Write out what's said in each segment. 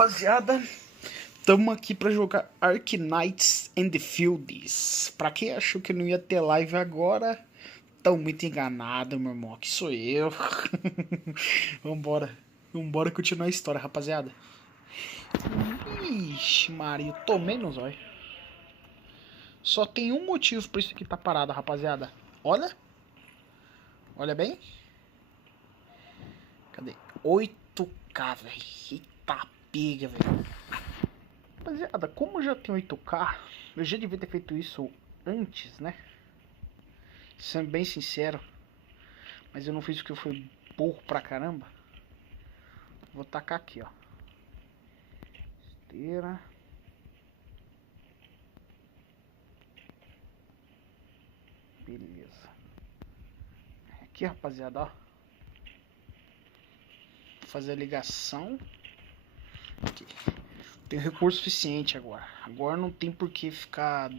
Rapaziada, estamos aqui para jogar Arknights Endfield. Pra quem achou que não ia ter live agora, tão muito enganado, meu irmão. Aqui sou eu. Vambora continuar a história, rapaziada. Ixi, Maria, tomei no zóio. Só tem um motivo pra isso aqui tá parado, rapaziada. Olha bem. Cadê? 8K, velho. Eita pega, velho. Rapaziada, como já tem 8K, eu já devia ter feito isso antes, né? Sendo bem sincero. Mas eu não fiz porque eu fui burro pra caramba. Vou tacar aqui, ó. Esteira. Beleza. Aqui, rapaziada, ó. Vou fazer a ligação. Aqui. Tenho recurso suficiente agora. Agora não tem por que ficar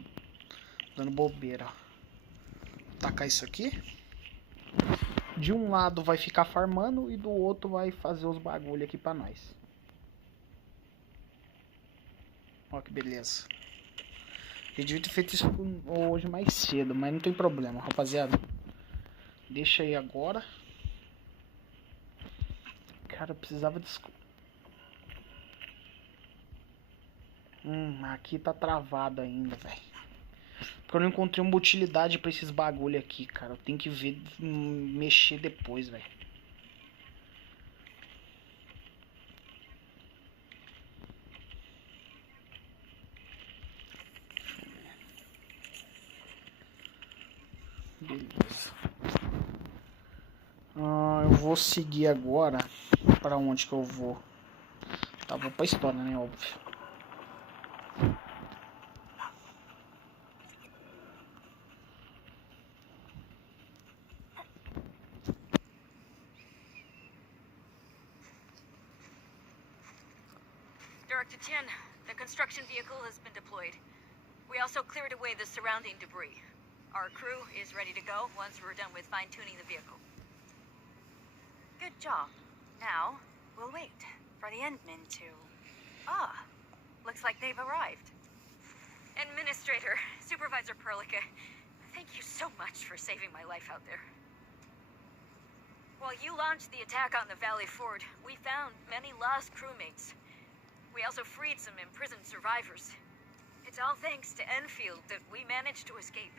dando bobeira. Vou tacar isso aqui. De um lado vai ficar farmando e do outro vai fazer os bagulho aqui pra nós. Ó que beleza. Eu devia ter feito isso hoje mais cedo, mas não tem problema, rapaziada. Deixa aí agora. Cara, eu precisava aqui tá travado ainda, velho. Porque eu não encontrei uma utilidade pra esses bagulho aqui, cara. Eu tenho que ver, mexer depois, velho. Beleza. Eu vou seguir agora. Pra onde que eu vou? Tá, vou pra história, né? Óbvio. Director 10, the construction vehicle has been deployed. We also cleared away the surrounding debris. Our crew is ready to go once we're done with fine-tuning the vehicle. Good job. Now, we'll wait for the Endmen to... looks like they've arrived. Administrator, Supervisor Perlica, thank you so much for saving my life out there. While you launched the attack on the Valley Ford, we found many lost crewmates. We also freed some imprisoned survivors. It's all thanks to Enfield that we managed to escape.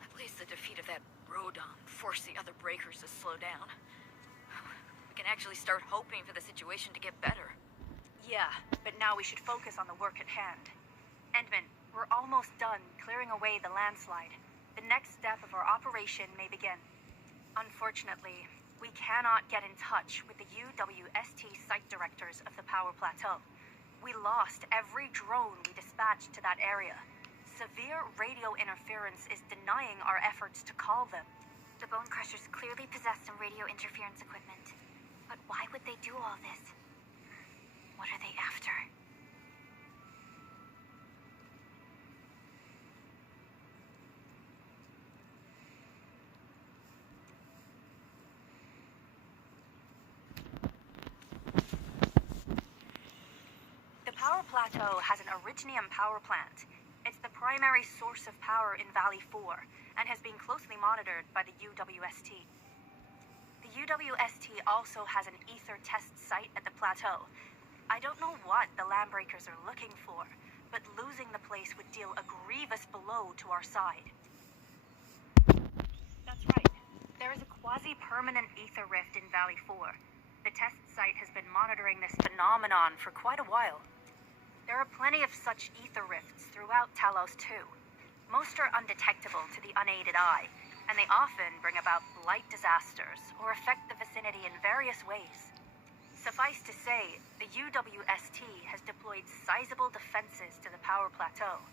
At least the defeat of that Rodon forced the other breakers to slow down. We can actually start hoping for the situation to get better. Yeah, but now we should focus on the work at hand. Endman, we're almost done clearing away the landslide. The next step of our operation may begin. Unfortunately, we cannot get in touch with the UWST site directors of the Power Plateau. We lost every drone we dispatched to that area. Severe radio interference is denying our efforts to call them. The Bone Crushers clearly possess some radio interference equipment. But why would they do all this? What are they after? The Power Plateau has an Originium power plant. It's the primary source of power in Valley 4 and has been closely monitored by the UWST. The UWST also has an ether test site at the plateau. I don't know what the Landbreakers are looking for, but losing the place would deal a grievous blow to our side. That's right. There is a quasi-permanent ether rift in Valley 4. The test site has been monitoring this phenomenon for quite a while. There are plenty of such ether rifts throughout Talos too. Most are undetectable to the unaided eye, and they often bring about blight disasters or affect the vicinity in various ways. Suffice to say, the UWST has deployed sizable defenses to the Power Plateau.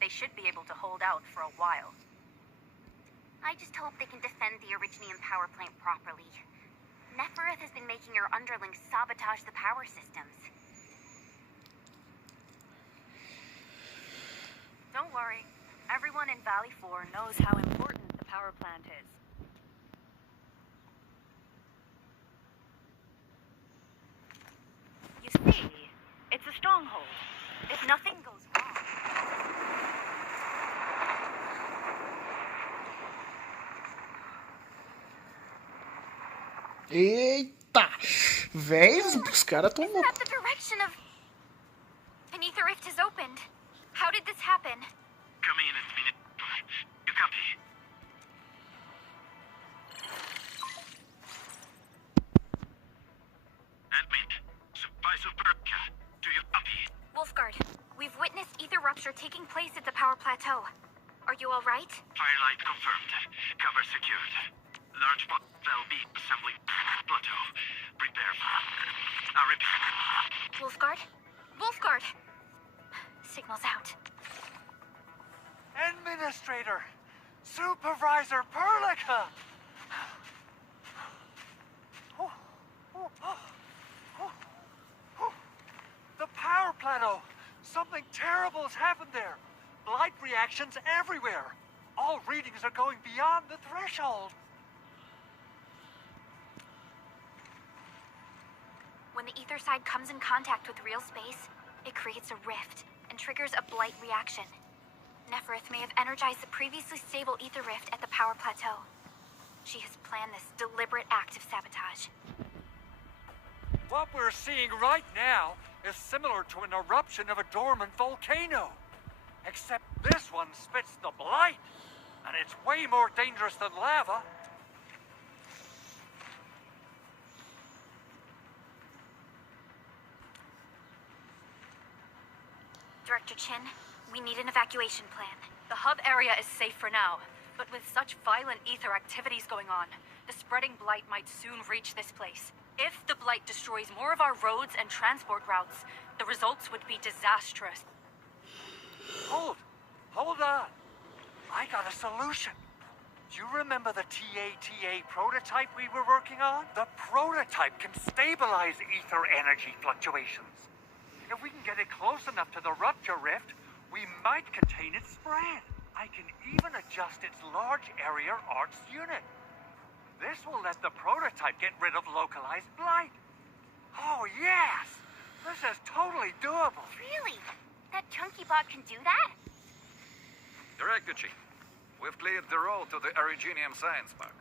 They should be able to hold out for a while. I just hope they can defend the Originium power plant properly. Nefereth has been making her underlings sabotage the power systems. Don't worry. Everyone in Valley 4 knows how important the power plant is. stronghold. If nothing goes wrong. Eita! Véi, os caras tão Isn't loucos. that the direction of... An ether rift has opened. How did this happen? Come in a minute. You copy? Admin, Supervisor Burka, do you copy? Wolfguard, we've witnessed ether rupture taking place at the power plateau. Are you all right? Firelight confirmed. Cover secured. Large pot cell B assembling plateau. Prepare. I repeat. Wolfguard? Wolfguard! Signal's out. Administrator! Supervisor Perlica! The power plateau! Something terrible has happened there! Light reactions everywhere! All readings are going beyond the threshold! When the ether side comes in contact with real space, it creates a rift and triggers a blight reaction. Nefereth may have energized the previously stable ether rift at the power plateau. She has planned this deliberate act of sabotage. What we're seeing right now is similar to an eruption of a dormant volcano. Except this one spits the blight, and it's way more dangerous than lava. Director Chin, we need an evacuation plan. The hub area is safe for now, but with such violent ether activities going on, the spreading blight might soon reach this place. If the blight destroys more of our roads and transport routes, the results would be disastrous. Hold on. I got a solution. Do you remember the TATA prototype we were working on? The prototype can stabilize ether energy fluctuations. If we can get it close enough to the rupture rift, we might contain its spread. I can even adjust its large area arcs unit. This will let the prototype get rid of localized blight. Oh, yes! This is totally doable. Really? That chunky bot can do that? Director Chief, we've cleared the road to the Originium Science Park.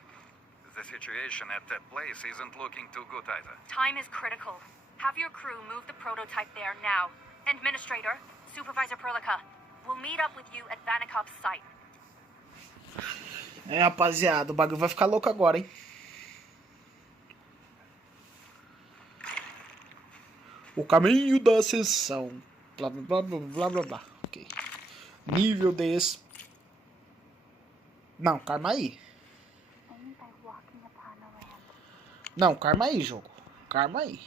The situation at that place isn't looking too good either. Time is critical. Have your crew move the prototype there now. Administrator, Supervisor Perlica, we'll meet up with you at Vanikov's site. É, rapaziada, o bagulho vai ficar louco agora, hein? O caminho da ascensão. Blá, blá, blá, blá, blá, blá. Ok. Nível de... Não, calma aí. Não, calma aí, jogo. Calma aí.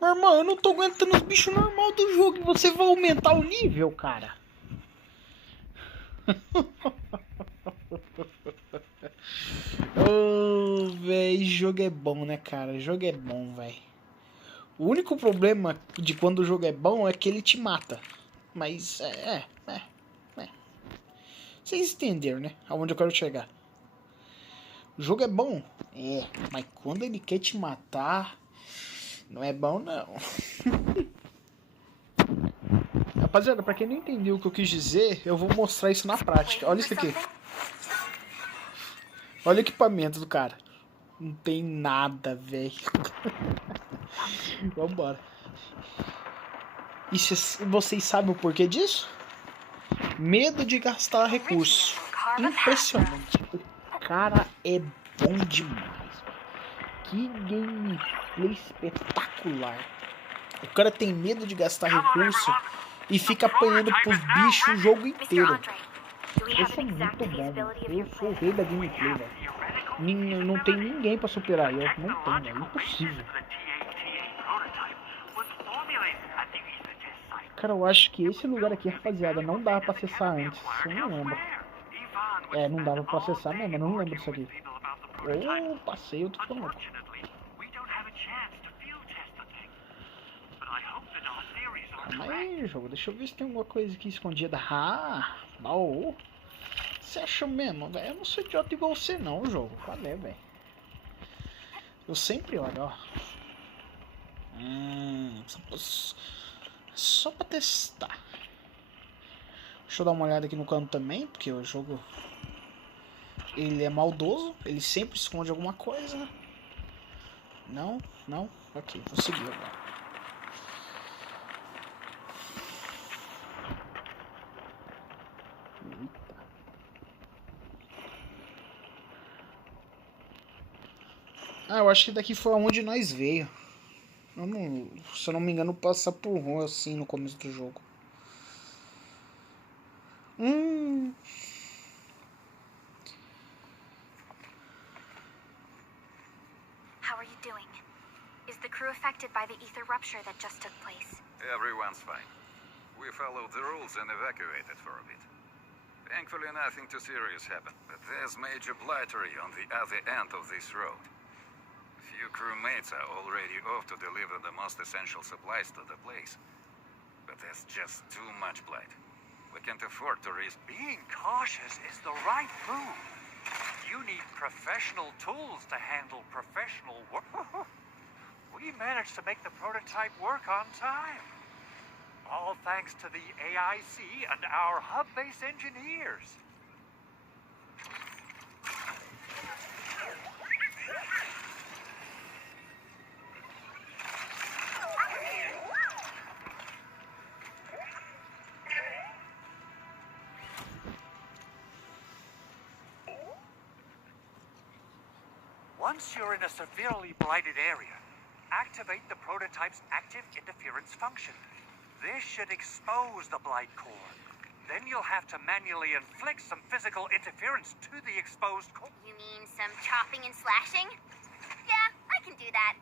Meu irmão, eu não tô aguentando os bichos normais do jogo. E você vai aumentar o nível, cara. Oh, véi, jogo é bom, né, cara? Jogo é bom, véi. O único problema de quando o jogo é bom é que ele te mata. Mas, vocês entenderam, né? Aonde eu quero chegar. O jogo é bom? É, mas quando ele quer te matar... Não é bom, não. Rapaziada, pra quem não entendeu o que eu quis dizer, eu vou mostrar isso na prática. Olha isso aqui. Olha o equipamento do cara. Não tem nada, velho. Vambora. E vocês sabem o porquê disso? Medo de gastar recurso. Impressionante. O cara é bom demais. Que gameplay espetacular. O cara tem medo de gastar recurso e fica apanhando pros bichos o jogo inteiro. Eu sou muito bom, mano. Eu sou o rei da gameplay, velho. Não tem ninguém pra superar eu. Não tem, é impossível. Cara, eu acho que esse lugar aqui, rapaziada, não dava pra acessar antes. Eu não lembro. É, não dava pra acessar mesmo, eu não lembro disso aqui. Ou passei, eu tô ficando louco. Calma aí, jogo. Deixa eu ver se tem alguma coisa aqui escondida. Ah, não. Você acha mesmo, velho? Eu não sou idiota igual você não, jogo. Valeu, velho. Eu sempre olho, ó. Só pra testar. Deixa eu dar uma olhada aqui no canto também, porque o jogo... Ele é maldoso, ele sempre esconde alguma coisa. Não, não. Ok, vou seguir agora. Ah, eu acho que daqui foi onde nós veio. Eu não, se eu não me engano, passa por rua assim no começo do jogo. How are you doing? Is the crew affected by the ether rupture that just took place? Everyone's fine. We followed the rules and evacuated for a bit. Thankfully, nothing too serious happened, but there's major blightery on the other end of this road. Few crewmates are already off to deliver the most essential supplies to the place. But there's just too much blight. We can't afford to risk... Being cautious is the right move. You need professional tools to handle professional work. We managed to make the prototype work on time. All thanks to the AIC and our hub-base engineers. Once you're in a severely blighted area, activate the prototype's active interference function. This should expose the blight core. Then you'll have to manually inflict some physical interference to the exposed core. You mean some chopping and slashing? Yeah, I can do that.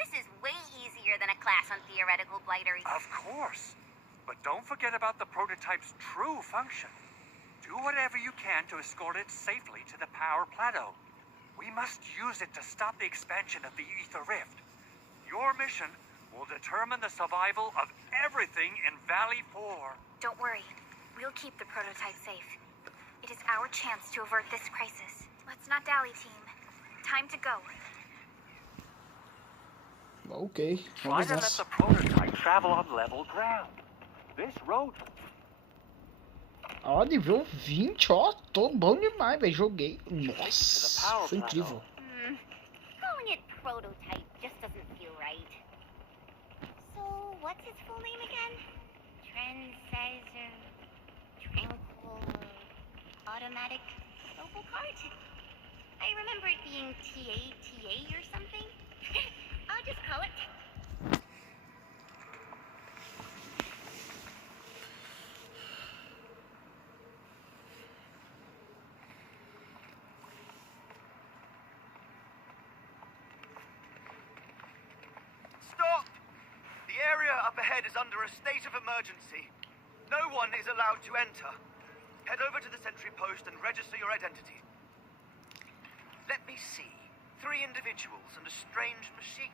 This is way easier than a class on theoretical blightery. Of course. But don't forget about the prototype's true function. Do whatever you can to escort it safely to the power plateau. We must use it to stop the expansion of the ether rift. Your mission will determine the survival of everything in Valley 4. Don't worry. We'll keep the prototype safe. It is our chance to avert this crisis. Let's not dally, team. Time to go. Ok, Try vamos to let nessa. the prototype travel on level ground. This road... Ó, nível 20, ó, tô bom demais, velho, joguei. Nossa, foi incrível. Calling it prototype just doesn't feel right. So, what's its full name again? Transizer... Tranquil... Automatic... Local card? I remember it being TA or something. I'll just call it... Stop! The area up ahead is under a state of emergency. No one is allowed to enter. Head over to the sentry post and register your identity. Let me see. 3 individuals and a strange machine.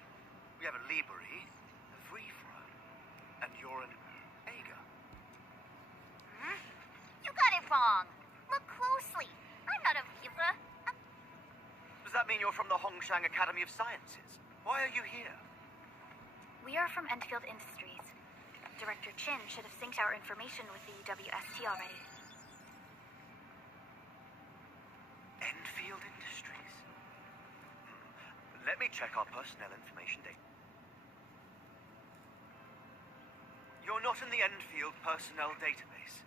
We have a Libri, a Free-Throw, and you're an Ager. You got it wrong. Look closely. I'm not a Vivo. Does that mean you're from the Hongshan Academy of Sciences? Why are you here? We are from Endfield Industries. Director Chin should have synced our information with the UWST already. Endfield Industries. Let me check our personnel information data. You're not in the Endfield personnel database.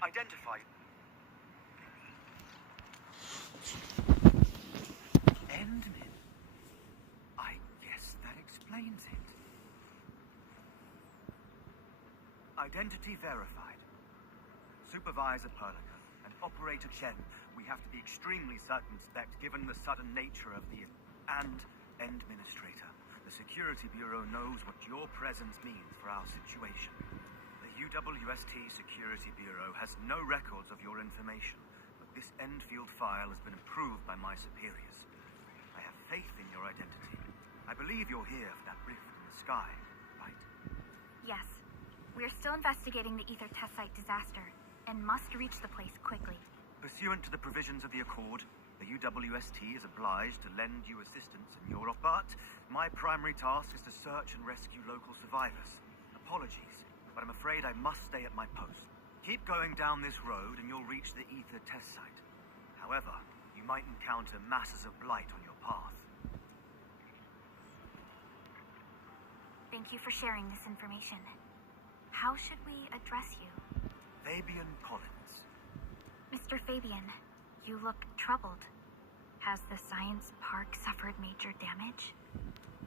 Identify. Endmin. I guess that explains it. Identity verified. Supervisor Perlica and Operator Chen, we have to be extremely circumspect given the sudden nature of the... And Administrator, the Security Bureau knows what your presence means for our situation. The UWST Security Bureau has no records of your information, but this Endfield file has been approved by my superiors. I have faith in your identity. I believe you're here for that rift in the sky, right? Yes. We're still investigating the ether test site disaster, and must reach the place quickly. Pursuant to the provisions of the Accord, the UWST is obliged to lend you assistance in Europe, but my primary task is to search and rescue local survivors. Apologies, but I'm afraid I must stay at my post. Keep going down this road and you'll reach the Ether test site. However, you might encounter masses of blight on your path. Thank you for sharing this information. How should we address you? Fabian Collins. Mr. Fabian, you look troubled. Has the science park suffered major damage?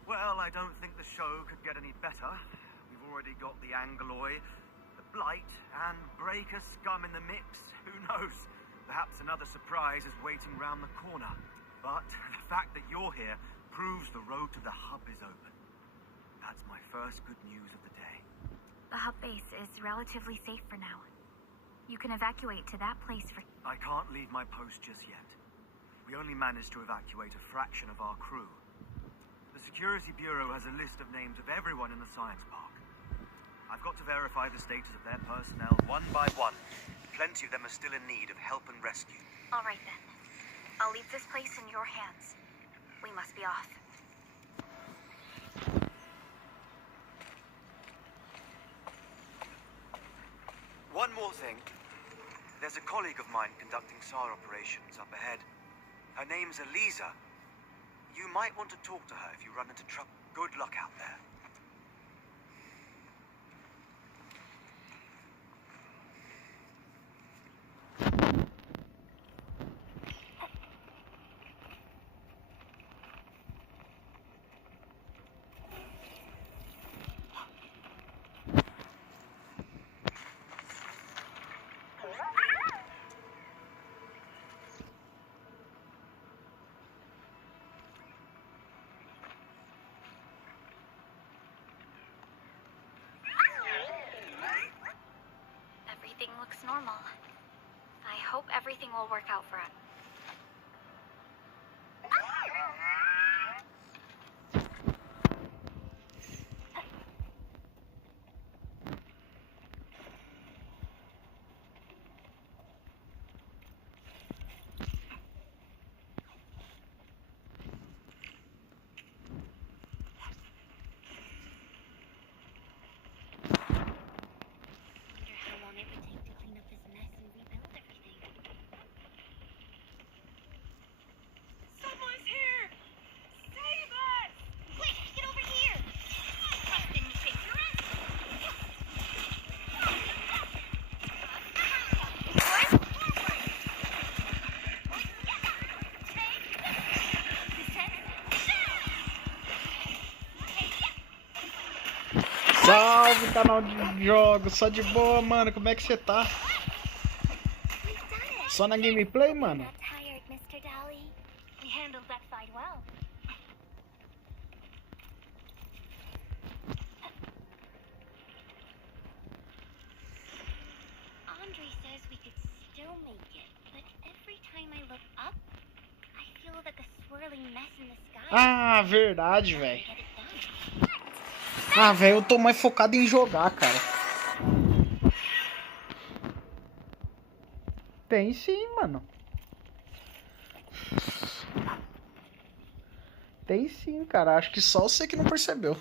Well, I don't think the show could get any better. We've already got the Angeloy, the Blight, and Breaker scum in the mix. Who knows? Perhaps another surprise is waiting round the corner. But the fact that you're here proves the road to the hub is open. That's my first good news of the day. The hub base is relatively safe for now. You can evacuate to that place for... I can't leave my post just yet. We only managed to evacuate a fraction of our crew. The Security Bureau has a list of names of everyone in the science park. I've got to verify the status of their personnel one by one. Plenty of them are still in need of help and rescue. All right then. I'll leave this place in your hands. We must be off. One more thing. There's a colleague of mine conducting SAR operations up ahead. Her name's Eliza. You might want to talk to her if you run into trouble. Good luck out there. Everything looks normal. I hope everything will work out for us. Salve, canal de jogos, só de boa, mano, como é que você tá? Só na gameplay, mano? Ah, verdade, velho. Ah, velho, eu tô mais focado em jogar, cara. Tem sim, mano. Tem sim, cara. Acho que só você que não percebeu.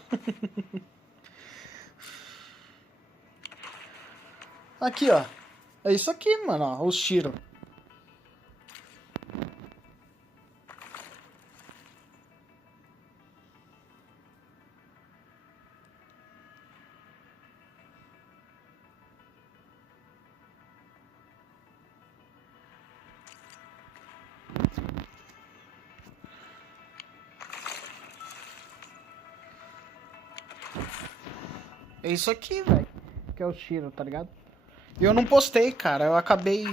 Aqui, ó. É isso aqui, mano, ó, os tiros. É isso aqui, velho. Que é o tiro, tá ligado? Eu não postei, cara. Eu acabei...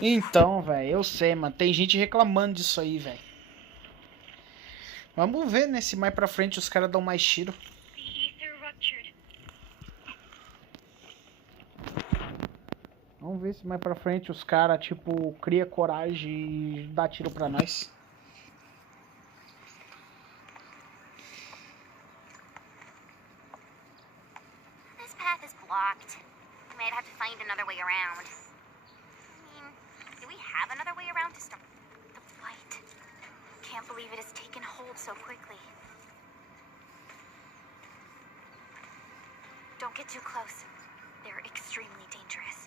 Então, velho. Eu sei, mano. Tem gente reclamando disso aí, velho. Vamos ver, né? Se mais pra frente os caras dão mais tiro. Vamos ver se mais pra frente os caras, tipo, cria coragem e dá tiro pra nós. might have to find another way around. I mean, do we have another way around to start? The blight. Can't believe it has taken hold so quickly. Don't get too close. They're extremely dangerous.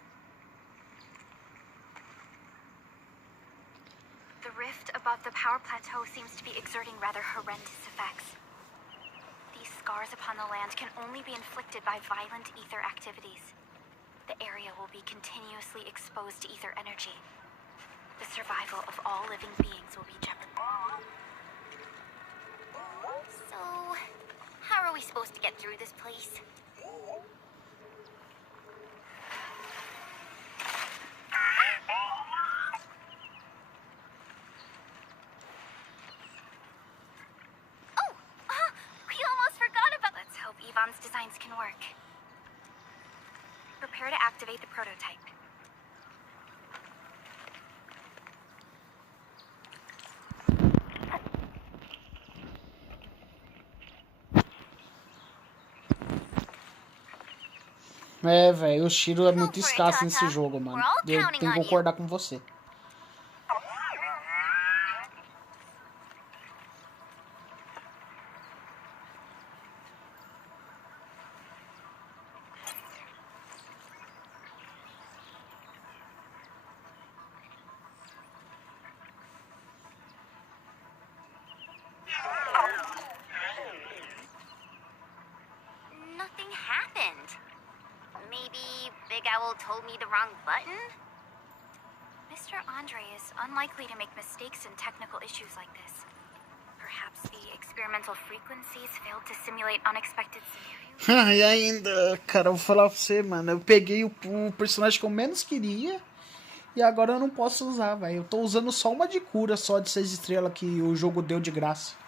The rift above the power plateau seems to be exerting rather horrendous effects. These scars upon the land can only be inflicted by violent ether activities. The area will be continuously exposed to ether energy. The survival of all living beings will be jeopardized. So, how are we supposed to get through this place? Designs can work. Prepare to activate the prototype. É, velho, o tiro é muito escasso nesse jogo, mano. Eu tenho que concordar com você. Nothing happened. Maybe Big Owl told me the wrong button? Mr. Andre is unlikely to make mistakes in technical issues like this. Perhaps the experimental frequencies failed to simulate unexpected scenarios. E ainda, cara, eu vou falar pra você, mano. Eu peguei o personagem que eu menos queria e agora eu não posso usar, velho. Eu tô usando só uma de cura, só de 6 estrelas que o jogo deu de graça.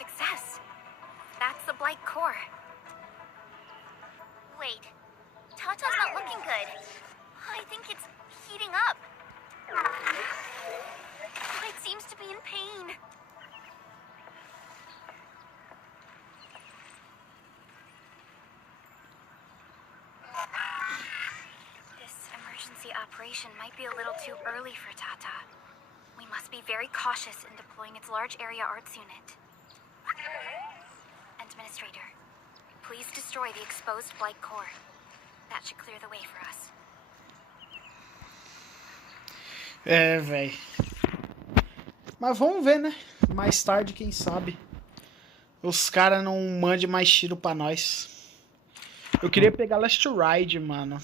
Success. That's the Blight core. Wait, Tata's not looking good. I think it's heating up. It seems to be in pain. This emergency operation might be a little too early for Tata. We must be very cautious in deploying its large area arts unit. Administrator, please destroy the exposed Blight core. That should clear the way for us. É, velho. Mas vamos ver, né? Mais tarde, quem sabe. Os caras não mandem mais tiro pra nós. Eu queria pegar Last Ride, mano.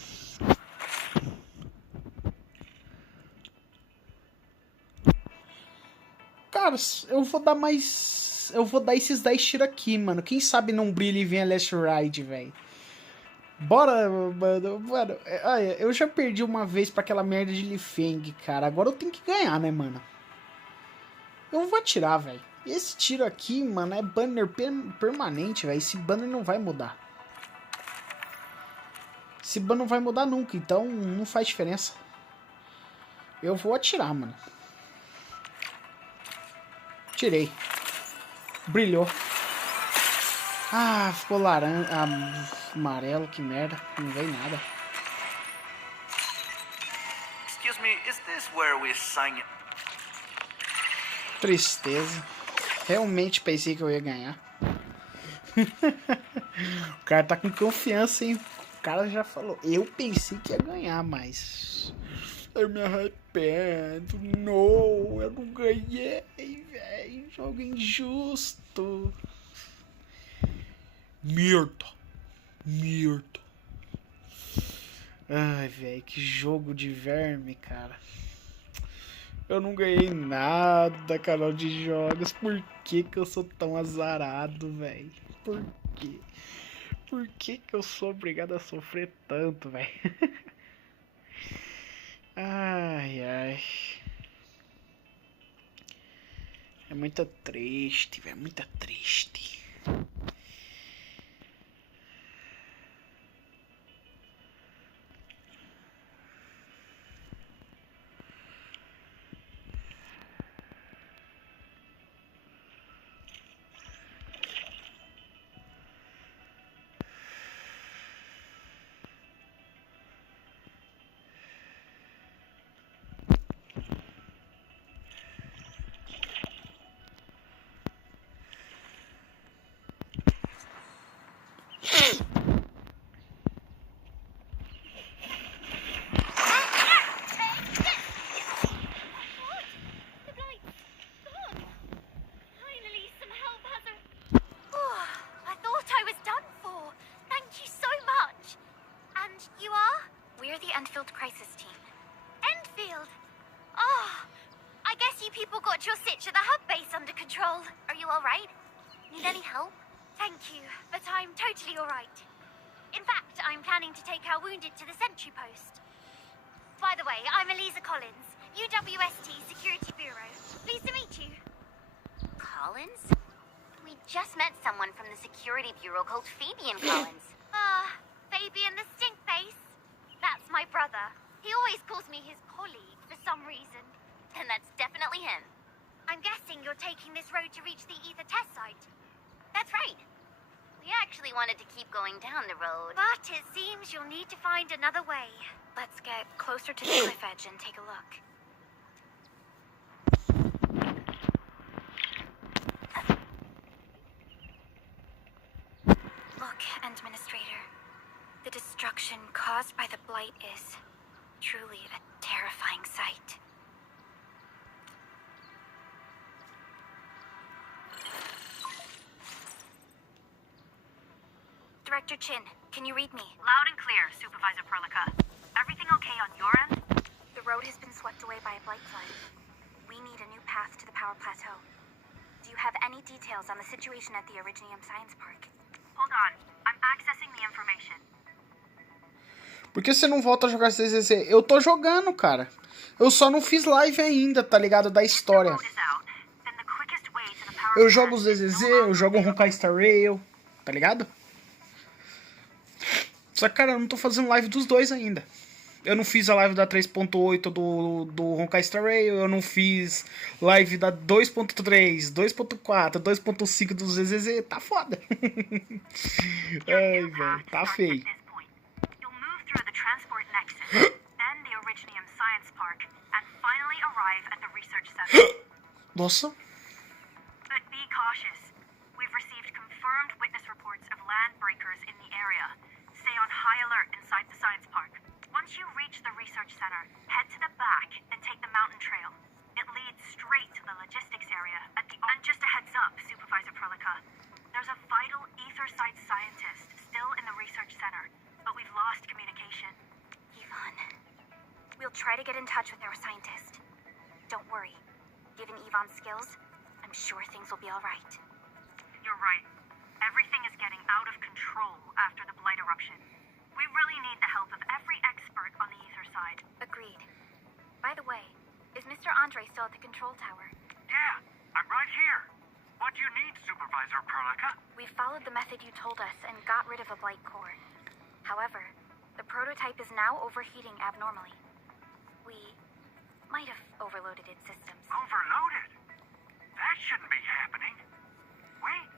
Cara, eu vou dar mais... Eu vou dar esses 10 tiros aqui, mano. Quem sabe não brilha e venha Last Ride, velho. Bora, mano. Mano, olha, eu já perdi uma vez pra aquela merda de Lifeng, cara. Agora eu tenho que ganhar, né, mano? Eu vou atirar, velho. Esse tiro aqui, mano, é banner permanente, velho. Esse banner não vai mudar. Esse banner não vai mudar nunca, então não faz diferença. Eu vou atirar, mano. Tirei. Brilhou. Ah, ficou laranja. Amarelo, que merda. Não veio nada. Excuse me, is this where we sign? Tristeza. Realmente pensei que eu ia ganhar. O cara tá com confiança, hein? O cara já falou. Eu pensei que ia ganhar, mas... eu me arrependo. Não, eu não ganhei, velho. Jogo injusto. Merda. Merda. Ai, velho, que jogo de verme, cara. Eu não ganhei nada, canal de jogos. Por que que eu sou tão azarado, velho? Por quê? Por que que eu sou obrigado a sofrer tanto, velho? Ai, ai. É muito triste, velho. Muito triste. Endfield crisis team. Endfield? Oh, I guess you people got your sitch at the hub base under control. Are you alright? Need any help? Thank you, but I'm totally alright. In fact, I'm planning to take our wounded to the sentry post. By the way, I'm Eliza Collins, UWST Security Bureau. Pleased to meet you. Collins? We just met someone from the Security Bureau called Fabian Collins. Fabian the stink face. That's my brother. He always calls me his colleague for some reason. And that's definitely him. I'm guessing you're taking this road to reach the ether test site. That's right. We actually wanted to keep going down the road. But it seems you'll need to find another way. Let's get closer to the cliff edge and take a look. Look, Administrator. The destruction caused by the Blight is truly a terrifying sight. Director Chin, can you read me? Loud and clear, Supervisor Perlica. Everything okay on your end? The road has been swept away by a Blight flood. We need a new path to the power plateau. Do you have any details on the situation at the Originium Science Park? Hold on. I'm accessing the information. Por que você não volta a jogar ZZZ? Eu tô jogando, cara. Eu só não fiz live ainda, tá ligado? Da história. Eu jogo ZZZ, eu jogo Honkai Star Rail, tá ligado? Só que, cara, eu não tô fazendo live dos dois ainda. Eu não fiz a live da 3.8 do Honkai Star Rail, eu não fiz live da 2.3, 2.4, 2.5 do ZZZ. Tá foda. Ai, velho, tá feio. Through the transport nexus, then the Originium Science Park, and finally arrive at the research center. Nossa. But be cautious. We've received confirmed witness reports of land breakers in the area. Stay on high alert inside the science park. Once you reach the research center, head to the back and take the mountain trail. It leads straight to the logistics area at the... And just a heads up, Supervisor Perlica. There's a vital ether site scientist still in the research center. But we've lost communication. Yvonne. We'll try to get in touch with our scientist. Don't worry. Given Yvonne's skills, I'm sure things will be alright. You're right. Everything is getting out of control after the Blight eruption. We really need the help of every expert on the ether side. Agreed. By the way, is Mr. Andre still at the control tower? Yeah, I'm right here. What do you need, Supervisor Perlica? We followed the method you told us and got rid of a Blight core. However, the prototype is now overheating abnormally. We might have overloaded its systems. Overloaded? That shouldn't be happening. Wait,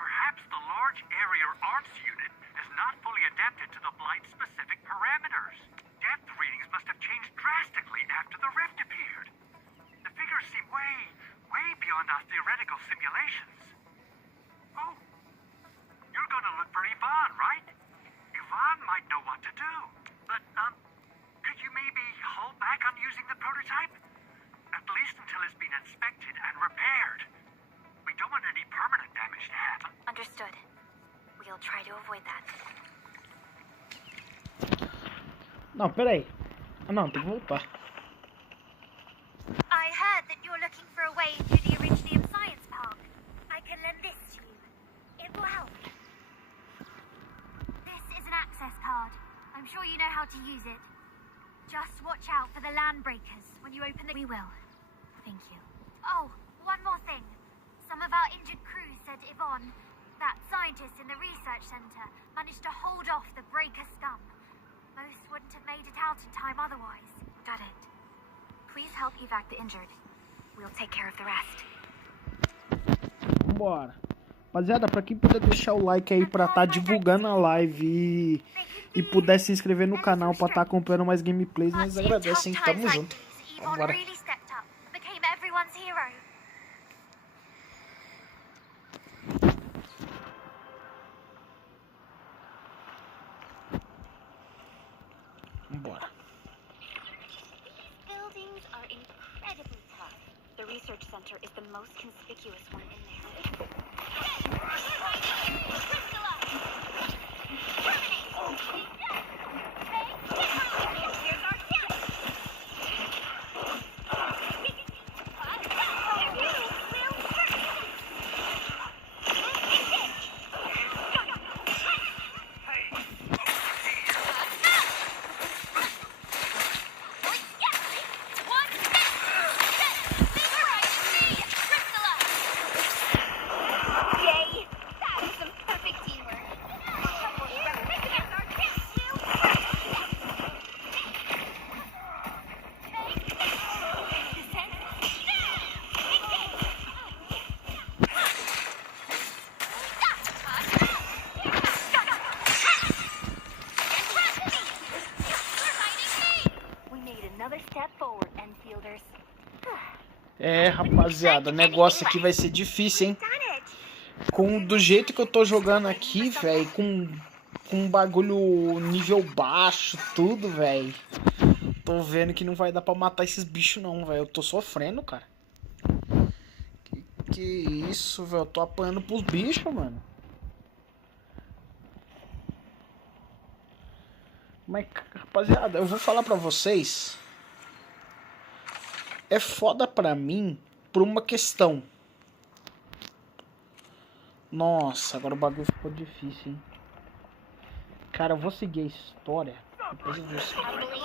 perhaps the large area arms unit is not fully adapted to the Blight-specific parameters. Depth readings must have changed drastically after the rift appeared. The figures seem way beyond our theoretical simulations. Oh, you're gonna look for Yvonne, right? Yvonne might know what to do, but, could you maybe hold back on using the prototype? At least until it's been inspected and repaired. We don't want any permanent damage to happen. Understood. We'll try to avoid that. Não, peraí. Ah, não, tem que voltar. I heard that you're looking for a way to the Originium Science Park. I can lend this to you. It will help. This is an access card. I'm sure you know how to use it. Just watch out for the land breakers when you open the... We will. Thank you. Oh, one more thing. Some of our injured crew said Yvonne, that scientist in the research center, managed to hold off the breaker scum. Most wouldn't have made it out in time otherwise. Got it. Please help evac the injured. We'll take care of the rest. Bora. Rapaziada, pra quem puder deixar o like aí pra tá divulgando a live e puder se inscrever no canal pra tá acompanhando mais gameplays, nós agradecemos, hein? Tamo junto. Vambora. Vambora. Buildings are incredibly tough. The research center is the most conspicuous one in there. É, rapaziada, o negócio aqui vai ser difícil, hein? Do jeito que eu tô jogando aqui, velho, com um bagulho nível baixo, tudo, velho. Tô vendo que não vai dar pra matar esses bichos não, velho. Eu tô sofrendo, cara. Que isso, velho. Eu tô apanhando pros bichos, mano. Mas, rapaziada, eu vou falar pra vocês. É foda pra mim por uma questão. Nossa, agora o bagulho ficou difícil, hein? Cara, eu vou seguir a história. Depois eu vou seguir.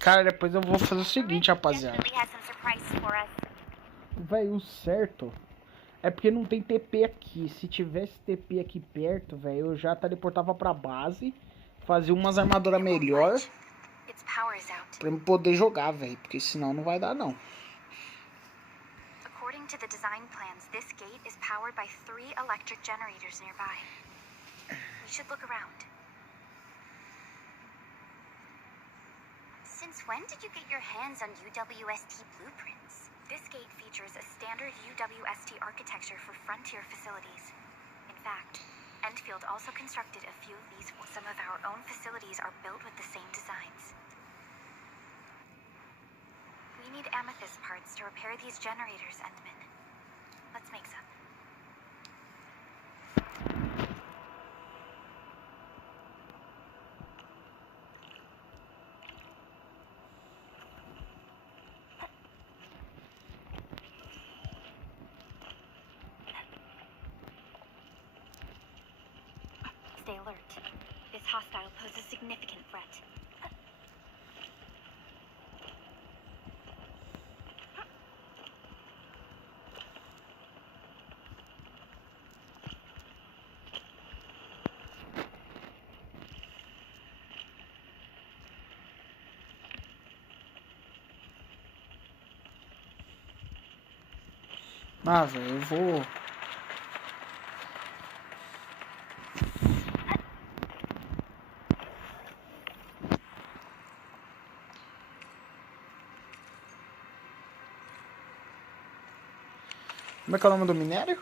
Cara, depois eu vou fazer o seguinte, rapaziada. Véi, o certo é porque não tem TP aqui. Se tivesse TP aqui perto, velho, eu já teleportava pra base, fazia umas armaduras melhor pra eu poder jogar, velho, porque senão não vai dar não. According to the design plans, this gate is powered by 3 electric generators nearby. We should look around. Since when did you get your hands on UWST blueprints? This gate features a standard UWST architecture for frontier facilities. In fact, Endfield also constructed a few of these. Some of our own facilities are built with the same designs. We need amethyst parts to repair these generators, Endman. Let's make some. Stay alert. This hostile poses a significant threat. Ah, velho, eu vou... Como é que é o nome do minério?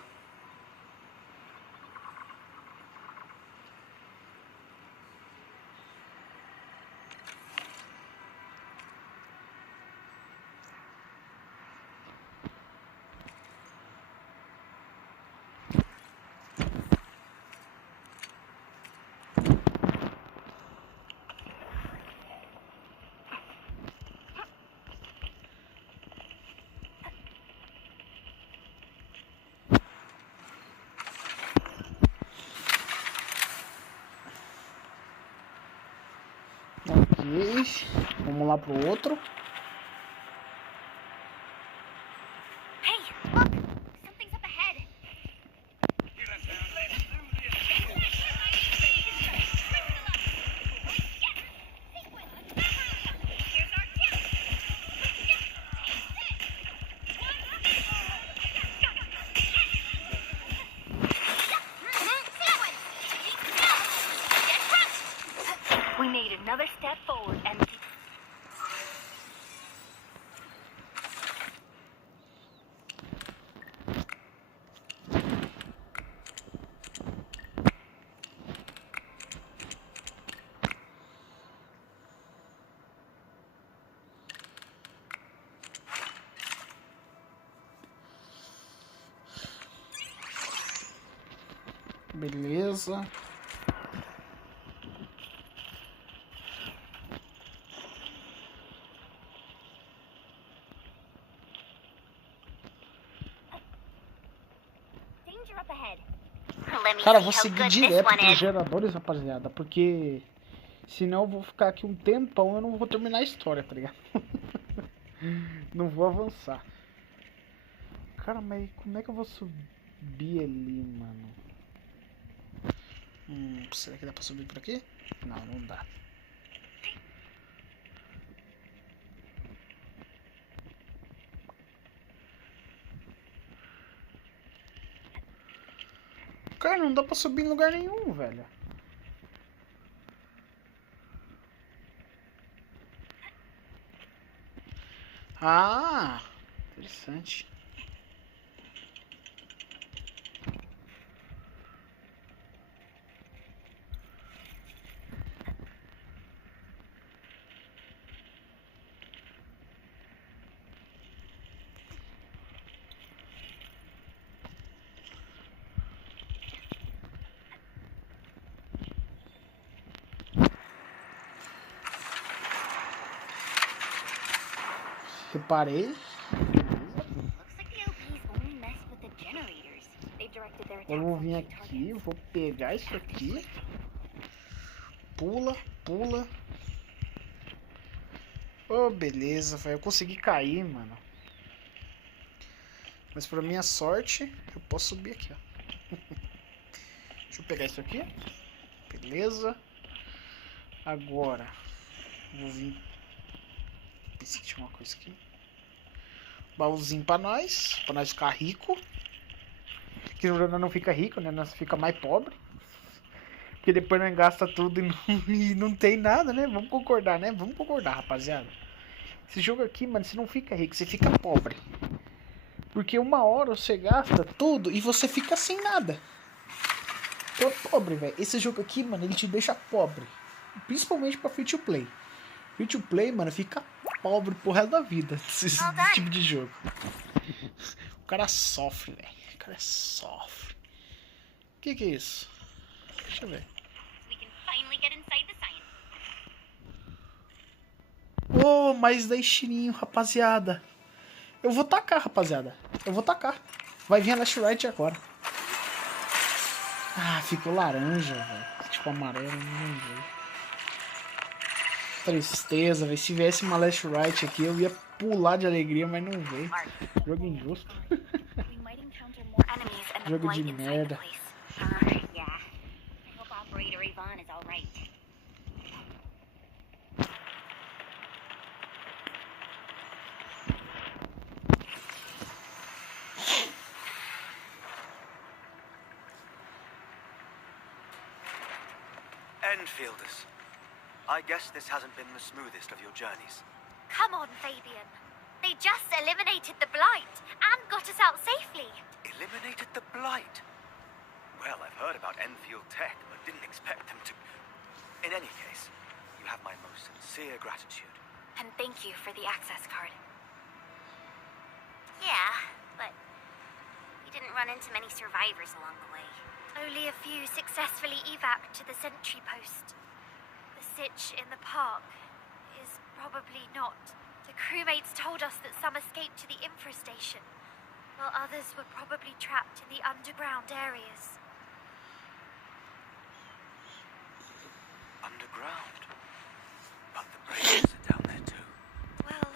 Ok, vamos lá pro outro. Hey, look! Something's up ahead. We made another step forward and... Beleza. Danger up ahead. Cara, eu vou seguir direto pros geradores, rapaziada, porque senão eu vou ficar aqui um tempão e eu não vou terminar a história, tá ligado? Não vou avançar. Cara, mas como é que eu vou subir ali, mano? Será que dá pra subir por aqui? Não, não dá. Cara, não dá pra subir em lugar nenhum, velho. Ah, interessante. Reparei. Eu vou vir aqui, vou pegar isso aqui. Pula, pula. Oh, beleza, velho. Eu consegui cair, mano. Mas pra minha sorte, eu posso subir aqui, ó. Deixa eu pegar isso aqui. Beleza. Agora, vou vir. Pensei que tinha uma coisa aqui. Baúzinho pra nós ficar rico. Que jornada não fica rico, né? Nós fica mais pobre. Porque depois nós gasta tudo e não tem nada, né? Vamos concordar, né? Vamos concordar, rapaziada. Esse jogo aqui, mano, você não fica rico, você fica pobre. Porque uma hora você gasta tudo e você fica sem nada. Então é pobre, velho. Esse jogo aqui, mano, ele te deixa pobre. Principalmente pra free to play. Free to play, mano, fica pobre pro resto da vida. Esse tipo de jogo. O cara sofre, velho. O cara sofre. O que é isso? Deixa eu ver. Oh, mais deixinho, rapaziada. Eu vou tacar, rapaziada. Eu vou tacar. Vai vir a last right agora. Ah, ficou laranja, velho. Tipo amarelo, não veio. Tristeza, velho. Se viesse uma last right aqui, eu ia pular de alegria, mas não veio. Jogo injusto. Jogo de merda. Endfielders. I guess this hasn't been the smoothest of your journeys. Come on, Fabian. They just eliminated the blight and got us out safely. Eliminated the Blight? Well, I've heard about Enfield tech, but didn't expect them to... In any case, you have my most sincere gratitude. And thank you for the access card. Yeah, but we didn't run into many survivors along the way. Only a few successfully evac to the sentry post. The sitch in the park is probably not. The crewmates told us that some escaped to the infra station, while others were probably trapped in the underground areas. Underground? But the breakers are down there too. Well,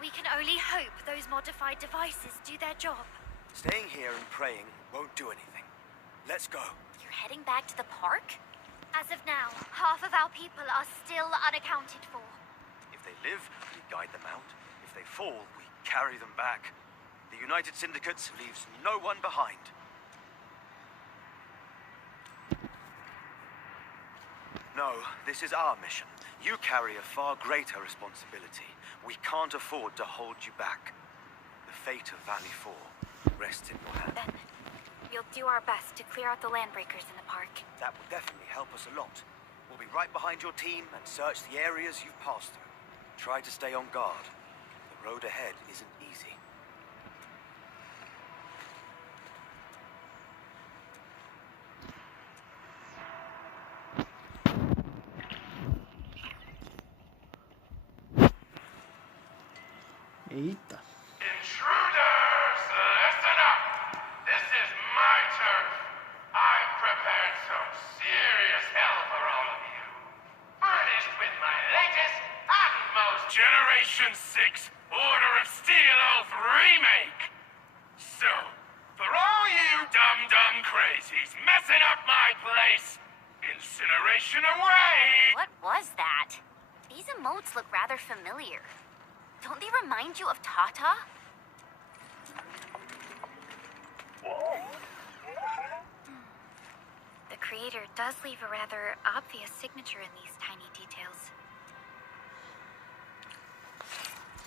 we can only hope those modified devices do their job. Staying here and praying won't do anything. Let's go. You're heading back to the park? As of now, half of our people are still unaccounted for. If they live, we guide them out. If they fall, we carry them back. The United Syndicate leaves no one behind. No, this is our mission. You carry a far greater responsibility. We can't afford to hold you back. The fate of Valley 4 rests in your hands. Then, we'll do our best to clear out the landbreakers in the park. That will definitely help us a lot. We'll be right behind your team and search the areas you've passed through. Try to stay on guard. The road ahead isn't easy. Eita. Intruders, listen up! This is my turf. I've prepared some serious hell for all of you. Furnished with my latest and most Generation 6 Order of Steel Oath remake. So, for all you dumb crazies messing up my place, incineration away! What was that? These emotes look rather familiar. Don't they remind you of Tata? The creator does leave a rather obvious signature in these tiny details.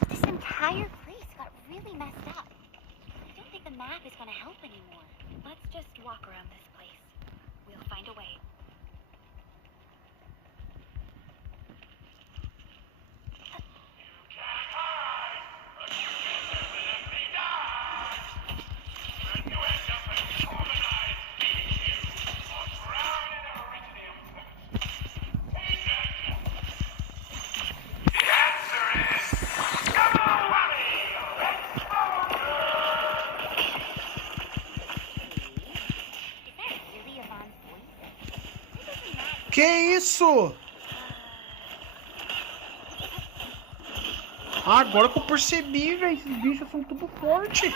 This entire place got really messed up. I don't think the map is gonna help anymore. Let's just walk around this place. We'll find a way. Que isso? Ah, agora que eu percebi, velho. Esses bichos são tudo forte.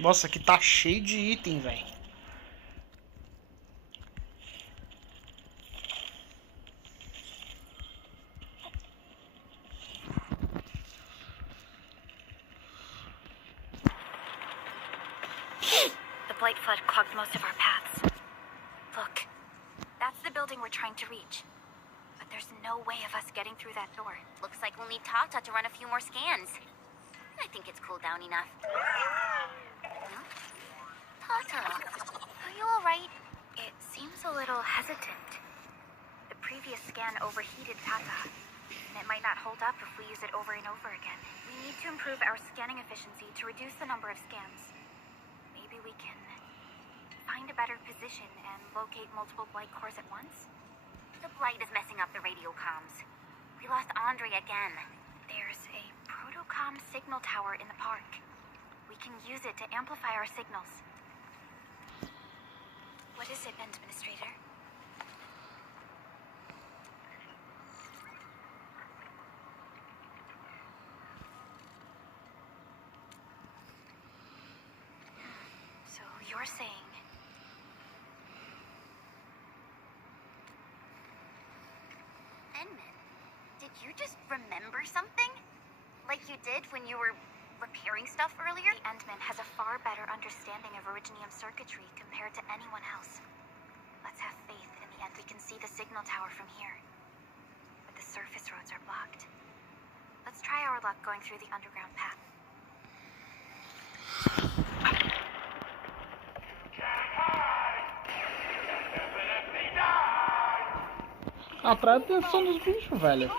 Nossa, aqui tá cheio de item, velho. The blight flood clogged most of our paths. Look, that's the building we're trying to reach. But there's no way of us getting through that door. Looks like we'll need Tata to run a few more scans. I think it's cooled down enough. Huh? Tata, are you alright? It seems a little hesitant. The previous scan overheated Tata, and it might not hold up if we use it over and over again. We need to improve our scanning efficiency to reduce the number of scans. Maybe we can find a better position and locate multiple blight cores at once? The blight is messing up the radio comms. We lost Andre again. There's a protocom signal tower in the park. We can use it to amplify our signals. What is it, Administrator? So you're saying... Edmund, did you just remember something? Like you did when you were repairing stuff earlier? The Endman has a far better understanding of originium circuitry compared to anyone else. Let's have faith in the end we can see the signal tower from here. But the surface roads are blocked. Let's try our luck going through the underground path. Atrai a atenção dos bichos, velho.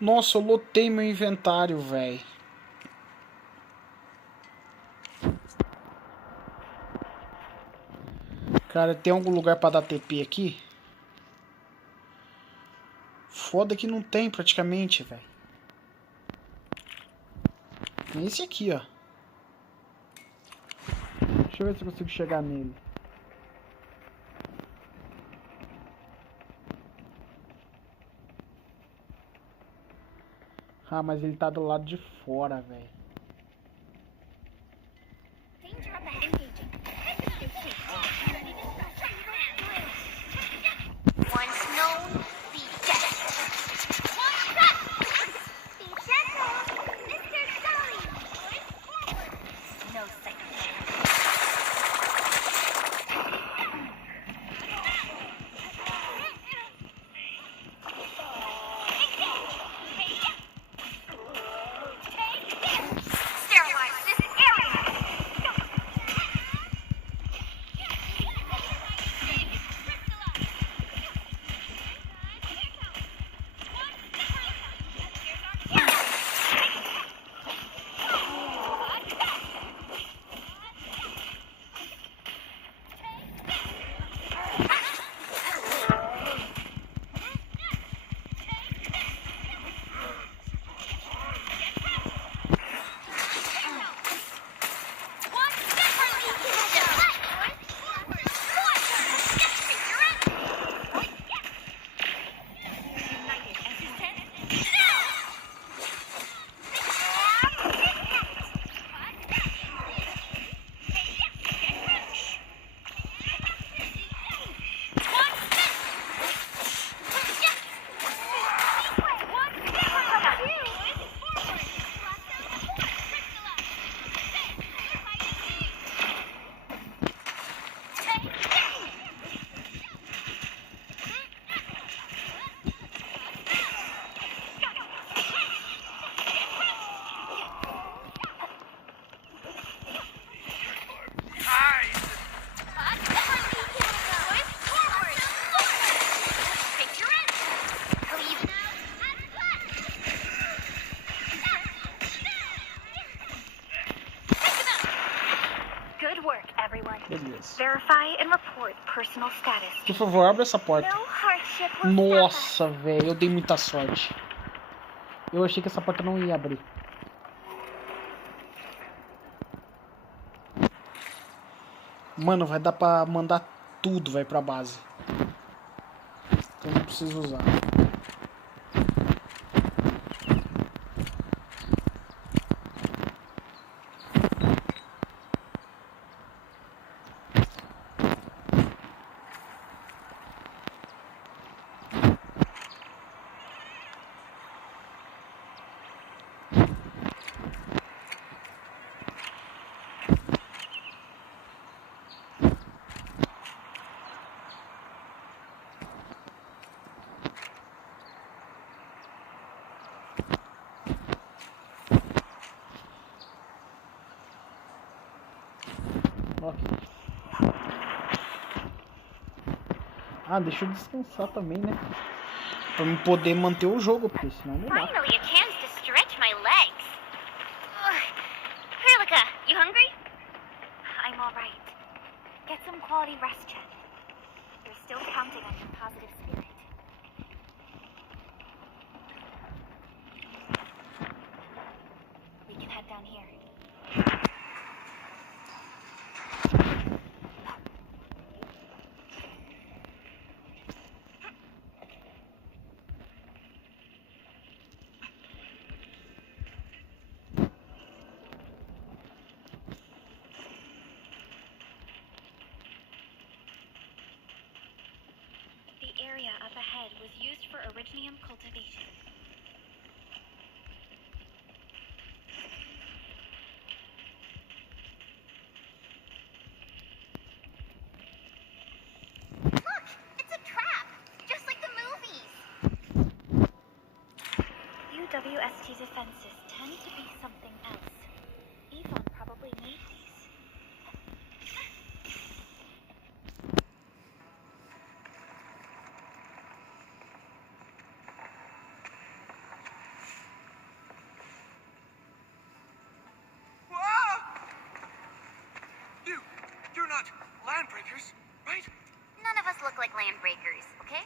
Nossa, eu lotei meu inventário, velho. Cara, tem algum lugar pra dar TP aqui? Foda que não tem praticamente, velho. É esse aqui, ó. Deixa eu ver se eu consigo chegar nele. Ah, mas ele tá do lado de fora, velho. Arknights. Verify and report personal status. Por favor, abre essa porta. No hardship will Nossa, velho, eu dei muita sorte. Eu achei que essa porta não ia abrir. Mano, vai dar pra mandar tudo, vai pra base. Então não preciso usar. Ah, deixa eu descansar também, né? Pra me poder manter o jogo, porque senão não dá. Finally, a chance to stretch my legs. Hurlika, you hungry? I'm alright. Get some quality rest, Chen. You're still counting on your positive spirit. We can head down here. The area up ahead was used for originium cultivation. Look, it's a trap, just like the movies. UWST defenses tend to be something else. Yvonne probably made these. You're not landbreakers, right? None of us look like landbreakers, okay?